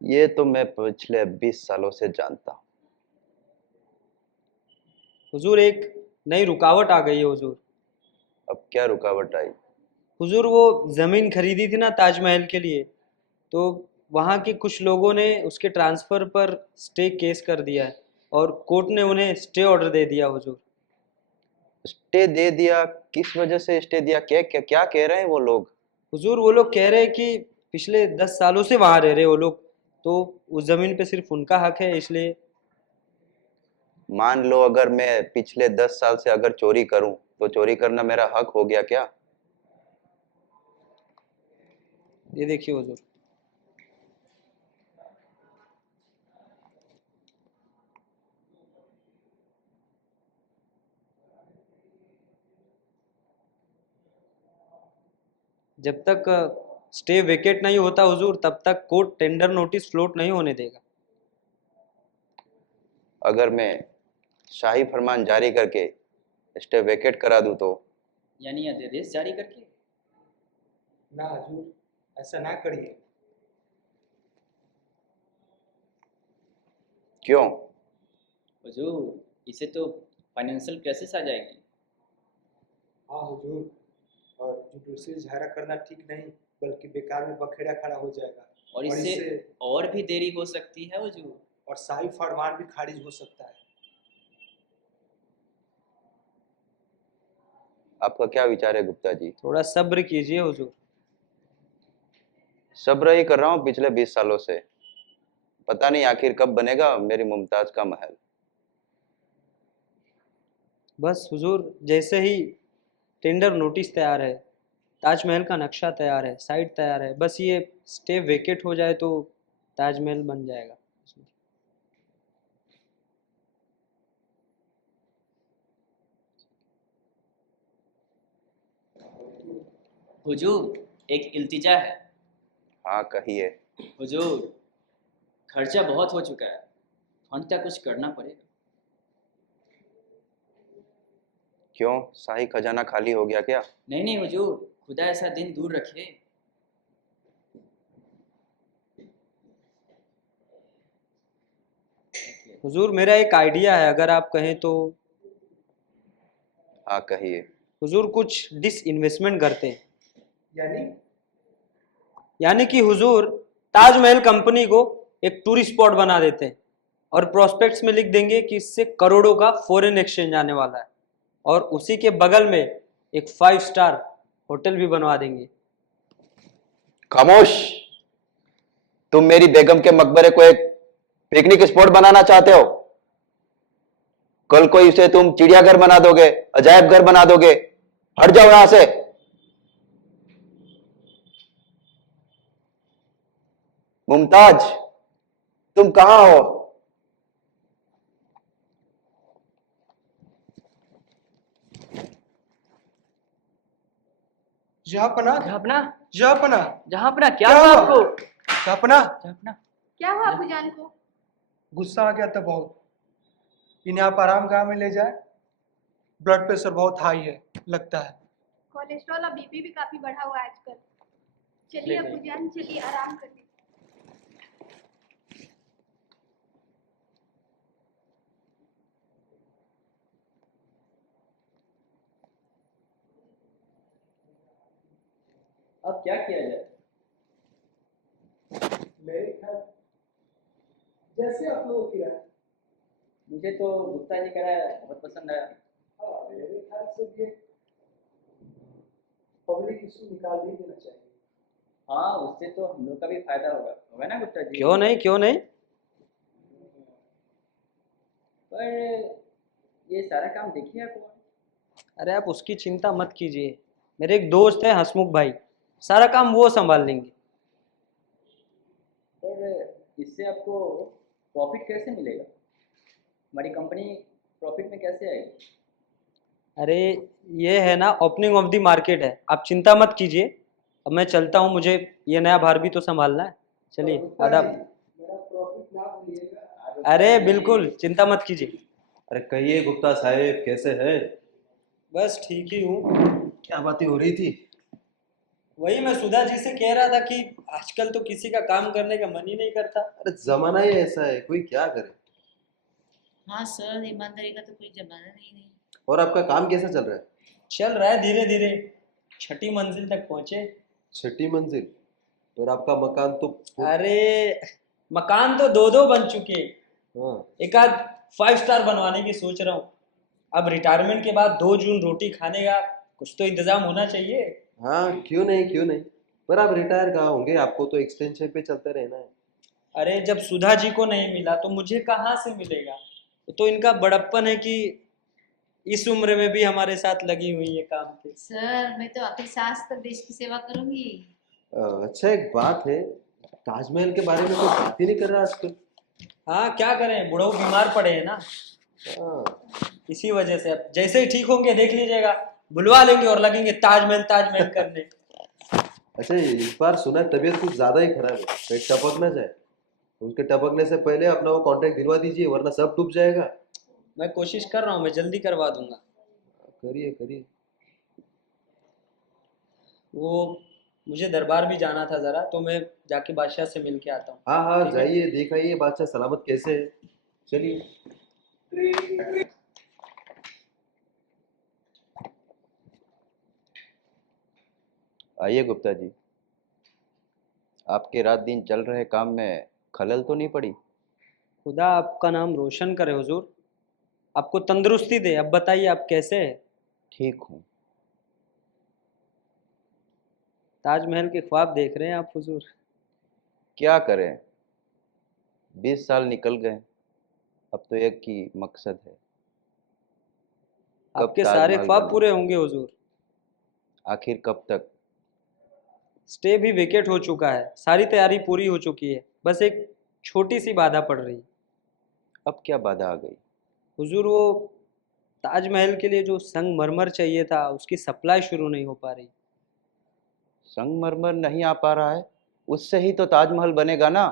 ये तो मैं पिछले 20 सालों से जानता हूँ। हुजूर एक नई रुकावट आ गई है हुजूर। अब क्या रुकावट आई? हुजूर वो जमीन खरीदी थी ना ताजमहल के लिए, तो वहाँ के कुछ लोगों ने उसके ट्रांसफर पर स्टे केस कर दिया है और कोर्ट ने उन्हें स्टे ऑर्डर दे दिया हुजूर। स्टे दे दिया? किस वजह से स्टे दिया? क्या क्या क्या कह रहे हैं वो लोग? हुजूर वो लोग कह रहे हैं कि पिछले 10 सालों से वहाँ रह रहे वो लोग, तो उस जमीन पे सिर्फ उनका हक है, इसलिए। मान लो अगर मैं पिछले 10 साल से अगर चोरी करूं तो चोरी करना मेरा हक हो गया क्या? ये देखिए हुजूर। जब तक स्टे वेकेट नहीं होता हुजूर, तब तक कोर्ट टेंडर नोटिस फ्लोट नहीं होने देगा। अगर मैं शाही फरमान जारी करके स्टे वेकेट करा दूं तो? यानी अध्यादेश जारी करके? ना हजूर, ऐसा ना करिए। क्यों? हुजूर इसे तो फाइनेंशियल क्राइसिस आ जाएगी। हाँ हुजूर, और जुडिशियल झाड़ा करना ठीक नहीं, बल्कि बेकार में बखेड़ा खड़ा हो जाएगा। और इससे और भी देरी हो सकती है हुजूर। और शाही फरमान भी खारिज हो सकता है। आपका क्या विचार है गुप्ता जी? थोड़ा सब्र कीजिए हुजूर। सब्र ही कर रहा हूँ पिछले 20 सालों से। पता नहीं आखिर कब बनेगा मेरी मुमताज का महल। बस हुजूर, जैसे ही टेंडर नोटिस तैयार है, ताजमहल का नक्शा तैयार है, साइट तैयार है, बस ये स्टे वेकेट हो जाए तो ताजमहल बन जाएगा। हुजूर एक इल्तिजा है। हाँ कहिए। हुजूर खर्चा बहुत हो चुका है, फंड का कुछ करना पड़ेगा। क्यों, शाही खजाना खाली हो गया क्या? नहीं नहीं हुजूर, खुदा ऐसा दिन दूर रखे। हुजूर मेरा एक आइडिया है, अगर आप कहें तो। हाँ कहिए। हुजूर कुछ डिसइन्वेस्टमेंट करते हैं। यानी कि हुजूर ताजमहल कंपनी को एक टूरिस्ट स्पॉट बना देते हैं और प्रोस्पेक्ट्स में लिख देंगे कि इससे करोड़ों का फॉरेन एक्सचेंज आने वाला है, और उसी के बगल में एक 5 स्टार होटल भी बनवा देंगे। खामोश! तुम मेरी बेगम के मकबरे को एक पिकनिक स्पॉट बनाना चाहते हो? कल को इसे तुम चिड़ियाघर बना दोगे, अजायब घर बना दोगे। हट जाओ यहां से। मुमताज, तुम कहां हो? जहापना, जहापना, जहापना, जहापना क्या क्या हुआ हुआ? आपको? जहापना, जहापना क्या हुआ अबूजान को? गुस्सा आ गया था बहुत। इन्हें आप आराम गाह में ले जाए। ब्लड प्रेशर बहुत हाई है लगता है। कोलेस्ट्रॉल और बीपी भी काफी बढ़ा हुआ है आजकल। चलिए अब्बू जान, चलिए आराम करिए। अब क्या किया जाए? मेरे ख्याल जैसे आप लोगों की राय। मुझे तो गुप्ता जी का राय बहुत पसंद आया। हाँ, मेरे ख्याल से ये पब्लिक इशू निकाल ही देना चाहिए। हाँ, उससे तो हम लोग का भी फायदा होगा, होगा ना गुप्ता जी? क्यों नहीं, क्यों नहीं। पर ये सारा काम देखिए आप। अरे आप उसकी चिंता मत कीजिए, मेरे एक दोस्त है हसमुख भाई, सारा काम वो संभाल लेंगे। पर इससे आपको प्रॉफिट कैसे मिलेगा? हमारी कंपनी प्रॉफिट में कैसे आएगी? अरे ये है ना, ओपनिंग ऑफ द मार्केट है, आप चिंता मत कीजिए। अब मैं चलता हूँ, मुझे ये नया भार भी तो संभालना है। चलिए आदाब। मेरा प्रॉफिट लाभ मिलेगा। अरे बिल्कुल चिंता मत कीजिए। अरे कहिए गुप्ता साहेब, कैसे हैं? बस ठीक ही हूँ। क्या बातें हो रही थी? वही मैं सुधा जी से कह रहा था कि आजकल तो किसी का काम करने का मन ही नहीं करता। अरे जमाना ही ऐसा है, कोई क्या करे। हाँ सर, ईमानदारी का तो कोई जमाना नहीं। और आपका काम कैसा चल रहा है? चल रहा है धीरे धीरे, छठी मंजिल तक पहुंचे। छठी मंजिल? और आपका मकान तो अरे मकान तो दो दो बन चुके, हाँ। एक आध 5 स्टार बनवाने की सोच रहा हूँ। अब रिटायरमेंट के बाद 2 जून रोटी खाने का कुछ तो इंतजाम होना चाहिए। हाँ, क्यों नहीं क्यों नहीं। पर आप रिटायर कहाँ होंगे, आपको तो एक्सटेंशन पे चलते रहना है। अरे जब सुधा जी को नहीं मिला तो मुझे कहाँ से मिलेगा? तो इनका बड़प्पन है कि इस उम्र में भी हमारे साथ लगी हुई है काम पे। सर मैं तो आखिर सांस तक देश की सेवा करूंगी। अच्छा एक बात है, ताजमहल के बारे में कोई बात ही नहीं कर रहा आजकल। हाँ क्या करें, बुढ़ऊ बीमार पड़े हैं ना, इसी वजह से। अब जैसे ही ठीक होंगे देख लीजिएगा, बुलवा लेंगे और लगेंगे ताजमहल ताजमहल करने। अच्छा इस बार सुना है तबीयत कुछ ज्यादा ही खराब है, पेट टपक ना जाए। उसके टपकने से पहले अपना वो कॉन्ट्रैक्ट दिलवा दीजिए, वरना सब डूब जाएगा। मैं कोशिश कर रहा हूँ, मैं जल्दी करवा दूंगा। करिए करिए। वो मुझे दरबार भी जाना था जरा, तो मैं जाके बादशाह से मिल के आता हूँ। हाँ हाँ जाइए, दिखाइए बादशाह सलामत कैसे है। चलिए। आइए गुप्ता जी, आपके रात दिन चल रहे काम में खलल तो नहीं पड़ी? खुदा आपका नाम रोशन करे हुजूर, आपको तंदुरुस्ती दे। अब बताइए आप कैसे हैं? ठीक हूँ। ताजमहल के ख्वाब देख रहे हैं आप हुजूर? क्या करें, 20 साल निकल गए, अब तो एक ही मकसद है, कब आपके सारे ताजमहल ख्वाब बने। पूरे होंगे हुजूर। आखिर कब तक? स्टे भी वेकेट हो चुका है, सारी तैयारी पूरी हो चुकी है, बस एक छोटी सी बाधा पड़ रही। अब क्या बाधा आ गई? हुजूर वो ताजमहल के लिए जो संगमरमर चाहिए था, उसकी सप्लाई शुरू नहीं हो पा रही। संगमरमर नहीं आ पा रहा है, उससे ही तो ताजमहल बनेगा ना।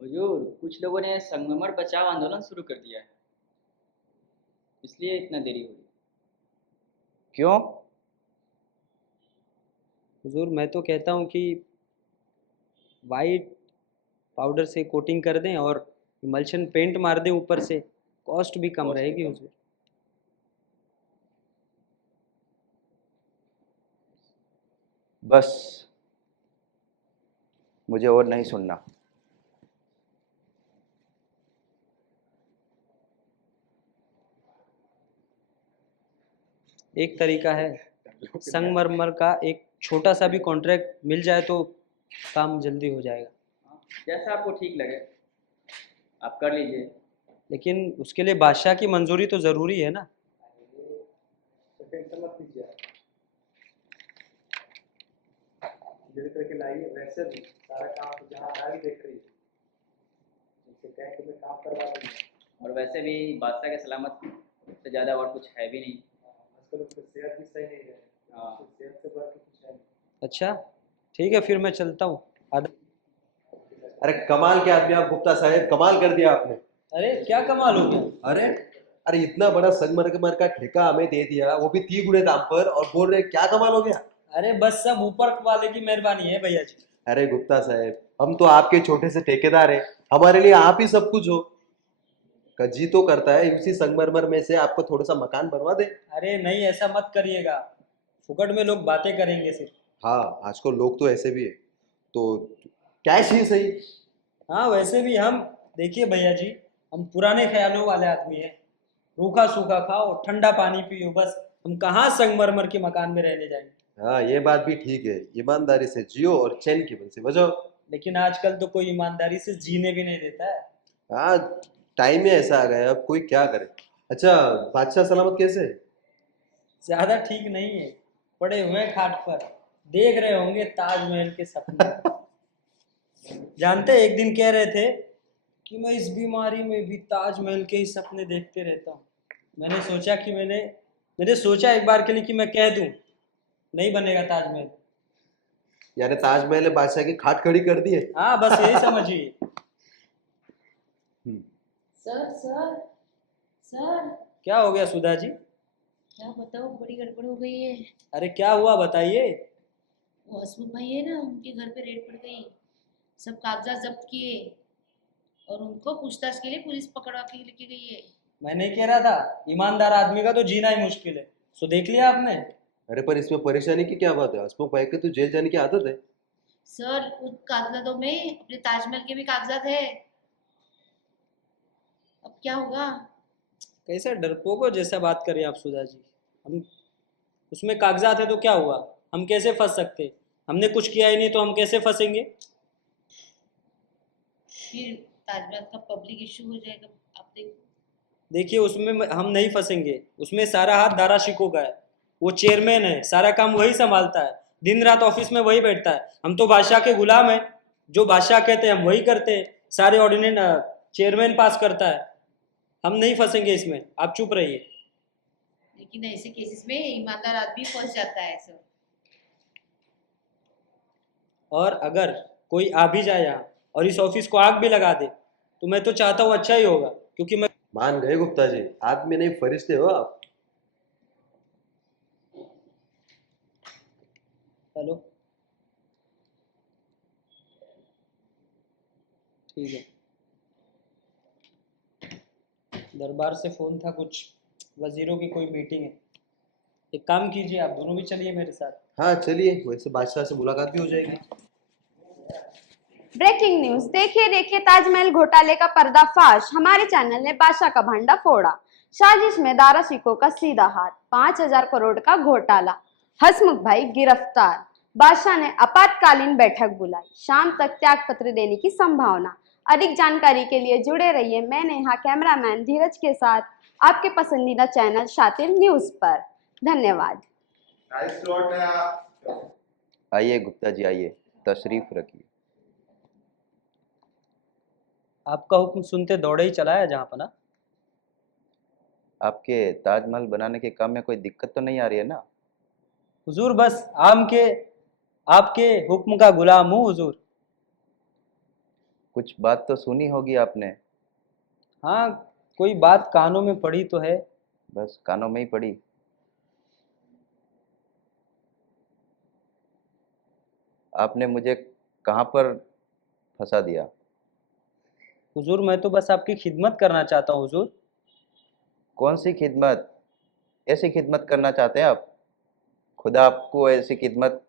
हुजूर कुछ लोगों ने संगमरमर बचाव आंदोलन शुरू कर दिया है, इसलिए इतना देरी हुई। क्यों? हुजूर मैं तो कहता हूँ कि वाइट पाउडर से कोटिंग कर दें और इमल्शन पेंट मार दें ऊपर से, कॉस्ट भी कम रहेगी हुजूर। बस मुझे और नहीं सुनना। एक तरीका है, संगमरमर का एक छोटा सा भी कॉन्ट्रैक्ट मिल जाए तो काम जल्दी हो जाएगा। जैसा आपको ठीक लगे आप कर लीजिए। लेकिन उसके लिए बादशाह की मंजूरी तो ज़रूरी है ना। टेंशन मत लीजिए, धीरे करके लाइए। वैसे भी सारा काम तो जहाँ गाड़ी देख रही है, उनसे कहें कि मैं काम करवा दूंगा। और वैसे भी बादशाह के सलामत से ज़्यादा और कुछ है भी नहीं। आजकल उसकी सेहत भी सही नहीं है। हाँ सेहत से बढ़ के कुछ है नहीं। अच्छा ठीक है, फिर मैं चलता हूँ। अरे कमाल के आदमी आप गुप्ता साहेब, कमाल कर दिया आपने। अरे क्या कमाल हो गया? अरे अरे इतना बड़ा संगमरमर का ठेका हमें दे दिया, वो भी 30 गुने दाम पर, और बोल रहे क्या कमाल हो गया। अरे बस सब ऊपर वाले की मेहरबानी है भैया जी। अरे गुप्ता साहब, हम तो आपके छोटे से ठेकेदार हैं, हमारे लिए आप ही सब कुछ हो। कजी तो करता है उसी संगमरमर में से आपको थोड़ा सा मकान बनवा दे। अरे नहीं, ऐसा मत करिएगा, फुकट में लोग बातें करेंगे सिर्फ। हाँ, आजकल लोग तो ऐसे भी है, तो कैश ही सही। हाँ वैसे भी हम, देखिए भैया जी, हम पुराने ख्यालों वाले आदमी हैं। रूखा सूखा खाओ, ठंडा पानी पियो, बस। हम कहाँ संगमरमर के मकान में रहने जाएंगे। हाँ ये बात भी ठीक है, ईमानदारी से जियो और चैन की बंसी बजाओ। लेकिन आजकल तो कोई ईमानदारी से जीने भी नहीं देता है। हाँ, टाइम ही ऐसा आ गया, अब कोई क्या करे। अच्छा, बादशाह सलामत कैसे है? ज्यादा ठीक नहीं है, पड़े हुए हैं खाट पर, देख रहे होंगे ताजमहल के सपने। जानते, एक दिन कह रहे थे कि मैं इस बीमारी में भी ताजमहल के ही सपने देखते रहता हूँ। मैंने सोचा एक बार के लिए कि मैं कह दूं, नहीं बनेगा ताजमहल। यानी ताजमहल ने बादशाह की खाट खड़ी कर दी है। हाँ बस यही समझिए। सर सर सर, क्या हो गया सुधा जी? क्या बताओ, बड़ी गड़बड़ हो गई है। अरे क्या हुआ बताइए। वो हसमुख भाई है ना, उनके घर पे रेड पड़ गई, सब कागजात जब्त किए और उनको पूछताछ के लिए पुलिस पकड़वा के लेके गई है। मैं नहीं कह रहा था, ईमानदार आदमी का तो जीना ही मुश्किल है, सो देख लिया आपने। अरे पर इसमें परेशानी की क्या बात है, हसमुख भाई के तो जेल जाने की आदत है। सर उन कागजातों में अपने ताजमहल के भी कागजात है, अब क्या होगा। कैसा डरपोको जैसा बात करें आप सुधा जी। हम, उसमें कागजात है तो क्या हुआ, हम कैसे फंस सकते? हमने कुछ किया ही नहीं तो हम कैसे फंसेंगे? फिर ताजमहल का पब्लिक इशू हो जाएगा, आप देखो। देखिए उसमें हम नहीं फंसेंगे, उसमें सारा हाथ दारा शिको का है। वो चेयरमैन है, सारा काम वही संभालता है, दिन रात ऑफिस में वही बैठता है। हम तो बादशाह के गुलाम हैं, जो बादशाह कहते हैं हम वही करते हैं, सारे ऑर्डिनेंस चेयरमैन पास करता है। हम नहीं फंसेंगे इसमें, आप चुप रहिए। लेकिन ऐसे केसेस में ईमानदार आदमी फंस जाता है सर। और अगर कोई आ भी जाए यहाँ और इस ऑफिस को आग भी लगा दे तो मैं तो चाहता हूँ अच्छा ही होगा, क्योंकि मैं मान गए गुप्ता जी, आदमी नहीं फरिश्ते हो आप। हेलो, ठीक है। दरबार से फोन था, कुछ वजीरों की कोई मीटिंग है। एक काम कीजिए, आप दोनों भी चलिए मेरे साथ। हाँ चलिए, वैसे बादशाह से मुलाकात भी हो जाएगी। ब्रेकिंग न्यूज, देखिए देखिए ताजमहल घोटाले का पर्दाफाश, हमारे चैनल ने बादशाह का भांडा फोड़ा। साजिश में दारा शिकोह का सीधा हाथ, 5,000 करोड़ का घोटाला, हसमुख भाई गिरफ्तार। बादशाह ने आपातकालीन बैठक बुलाई, शाम तक त्याग पत्र देने की संभावना। अधिक जानकारी के लिए जुड़े रहिए मैं नेहा कैमरामैन धीरज के साथ आपके पसंदीदा चैनल शातिर न्यूज पर। धन्यवाद। आइए गुप्ता जी, आइए, तशरीफ रखिए। आपका हुक्म सुनते दौड़े ही चला है जहाँ पना। आपके ताजमहल बनाने के काम में कोई दिक्कत तो नहीं आ रही है ना? हुजूर बस आपके हुक्म का गुलाम हूँ हुजूर। कुछ बात तो सुनी होगी आपने? हाँ, कोई बात कानों में पड़ी तो है। बस कानों में ही पड़ी? आपने मुझे कहाँ पर फंसा दिया? हुजूर मैं तो बस आपकी खिदमत करना चाहता हूँ हुजूर। कौन सी खिदमत? ऐसी खिदमत करना चाहते हैं आप? खुदा आपको ऐसी खिदमत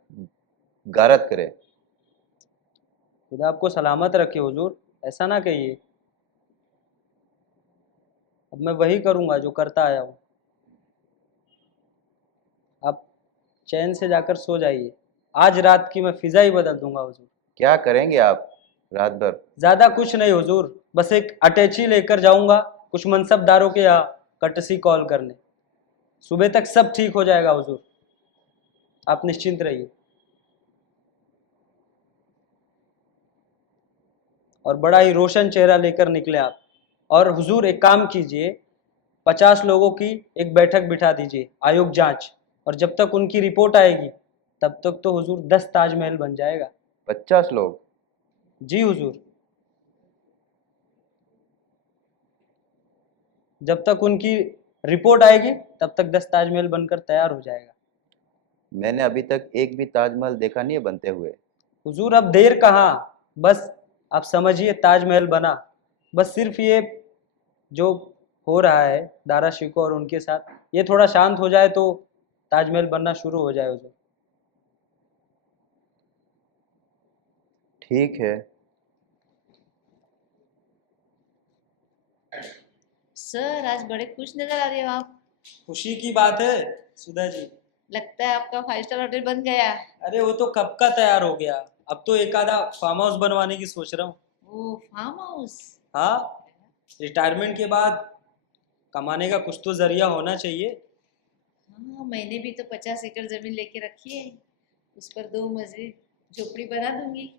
गारत करे। खुदा आपको सलामत रखे हुजूर, ऐसा ना कहिए। अब मैं वही करूँगा जो करता आया हूँ। आप चैन से जाकर सो जाइए, आज रात की मैं फिजा ही बदल दूंगा हुजूर। क्या करेंगे आप रात भर? ज्यादा कुछ नहीं हुजूर, बस एक अटैची लेकर जाऊंगा कुछ मनसबदारों के यहाँ कटसी कॉल करने। सुबह तक सब ठीक हो जाएगा हुजूर, आप निश्चिंत रहिए। और बड़ा ही रोशन चेहरा लेकर निकले आप। और हुजूर एक काम कीजिए, 50 लोगों की एक बैठक बिठा दीजिए, आयोग जांच, और जब तक उनकी रिपोर्ट आएगी तब तक तो हुजूर 10 ताजमहल बन जाएगा। 50 लोग? जी हुजूर। जब तक उनकी रिपोर्ट आएगी तब तक 10 ताजमहल बनकर तैयार हो जाएगा। मैंने अभी तक एक भी ताजमहल देखा नहीं है बनते हुए। हुजूर अब देर कहाँ, बस आप समझिए ताजमहल बना। बस सिर्फ ये जो हो रहा है दारा शिको और उनके साथ, ये थोड़ा शांत हो जाए तो ताजमहल बनना शुरू हो जाए हुजूर। ठीक है। सर आज बड़े खुश नजर आ रहे हो आप। खुशी की बात है सुधा जी। लगता है आपका 5 स्टार होटल बन गया। अरे वो तो कब का तैयार हो गया, अब तो एक आधा फार्म हाउस बनवाने की सोच रहा हूँ। ओ फार्म हाउस। हाँ, रिटायरमेंट के बाद कमाने का कुछ तो जरिया होना चाहिए। हाँ मैंने भी तो 50 एकड़ जमीन लेके रखी है, उस पर 2 मंजिल झोपड़ी बना दूंगी।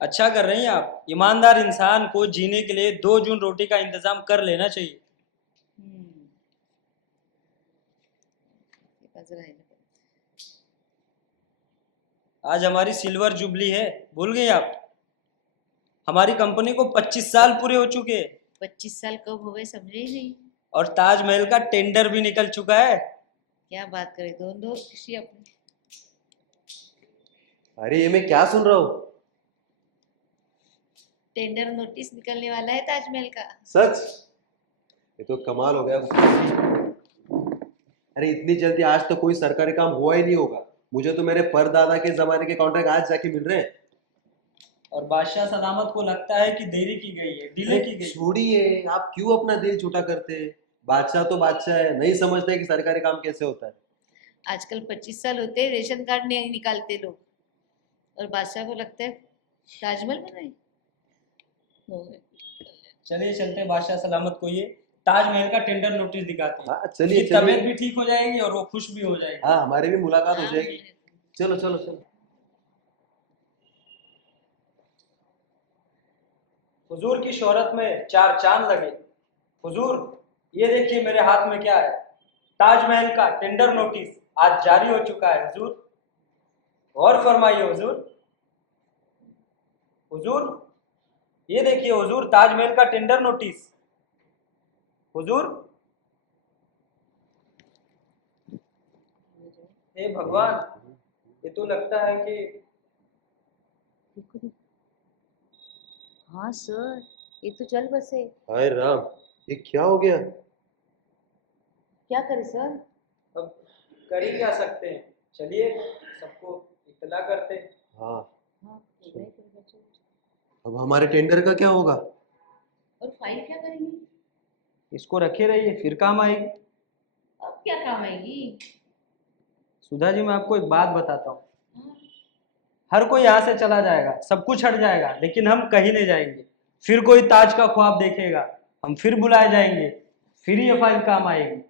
अच्छा कर रही हैं आप। ईमानदार इंसान को जीने के लिए 2 जून रोटी का इंतजाम कर लेना चाहिए। आज हमारी सिल्वर जुबली है, भूल गई आप? हमारी कंपनी को 25 साल पूरे हो चुके हैं। 25 साल कब हो गए समझे ही नहीं। और ताजमहल का टेंडर भी निकल चुका है। क्या बात करें, दोनों खुशी अपनी। अरे ये मैं क्या सुन रहा हूँ? टेंडर नोटिस निकलने वाला है ताजमहल का। सच? ये तो कमाल हो गया। अरे इतनी जल्दी आज तो कोई सरकारी काम हुआ ही नहीं होगा। मुझे तो मेरे परदादा के जमाने के कॉन्ट्रैक्ट आज जाके मिल रहे हैं। और बादशाह सलामत को लगता है कि देरी की गई है, डिले की गई। छोड़िए, आप क्यों अपना दिल छोटा करते हैं? बादशाह तो बादशाह है, नहीं समझते कि सरकारी काम कैसे होता है। आजकल 25 साल होते हैं रेशन कार्ड नहीं निकालते लोग, और बादशाह को लगता है ताजमहल बनाए। चलिए चलते बादशाह सलामत को ये ताजमहल का टेंडर नोटिस दिखाते हैं। हाँ, चलिए उसकी तबीयत भी ठीक हो जाएगी और वो खुश भी हो जाएगी। हाँ, हमारी भी मुलाकात हो जाएगी। चलो चलो चलो। हुजूर की शोहरत में 4 चांद लगे। हुजूर ये देखिए मेरे हाथ में क्या है, ताजमहल का टेंडर नोटिस आज जारी हो चुका है। हुजूर और फरमाइए हुजूर। हुजूर ये देखिए हुजूर, ताजमहल का टेंडर नोटिस। हुजूर हे भगवान, ये तो लगता है कि हाँ सर, ये तो चल बसे। हाय राम, ये क्या हो गया? क्या करे सर? अब कर ही क्या सकते हैं, चलिए सबको इत्तला करते हैं। हाँ, हाँ, अब हमारे टेंडर का क्या होगा? और फाइल क्या करेंगे? इसको रखे रहिए, फिर काम आएगी। अब क्या काम आएगी? सुधा जी मैं आपको एक बात बताता हूँ, हर कोई यहाँ से चला जाएगा, सब कुछ हट जाएगा, लेकिन हम कहीं नहीं जाएंगे। फिर कोई ताज का ख्वाब देखेगा, हम फिर बुलाए जाएंगे, फिर ये फाइल काम आएगी।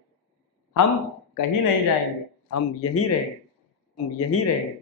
हम कहीं नहीं जाएंगे, हम यही रहेंगे, हम यही रहेंगे।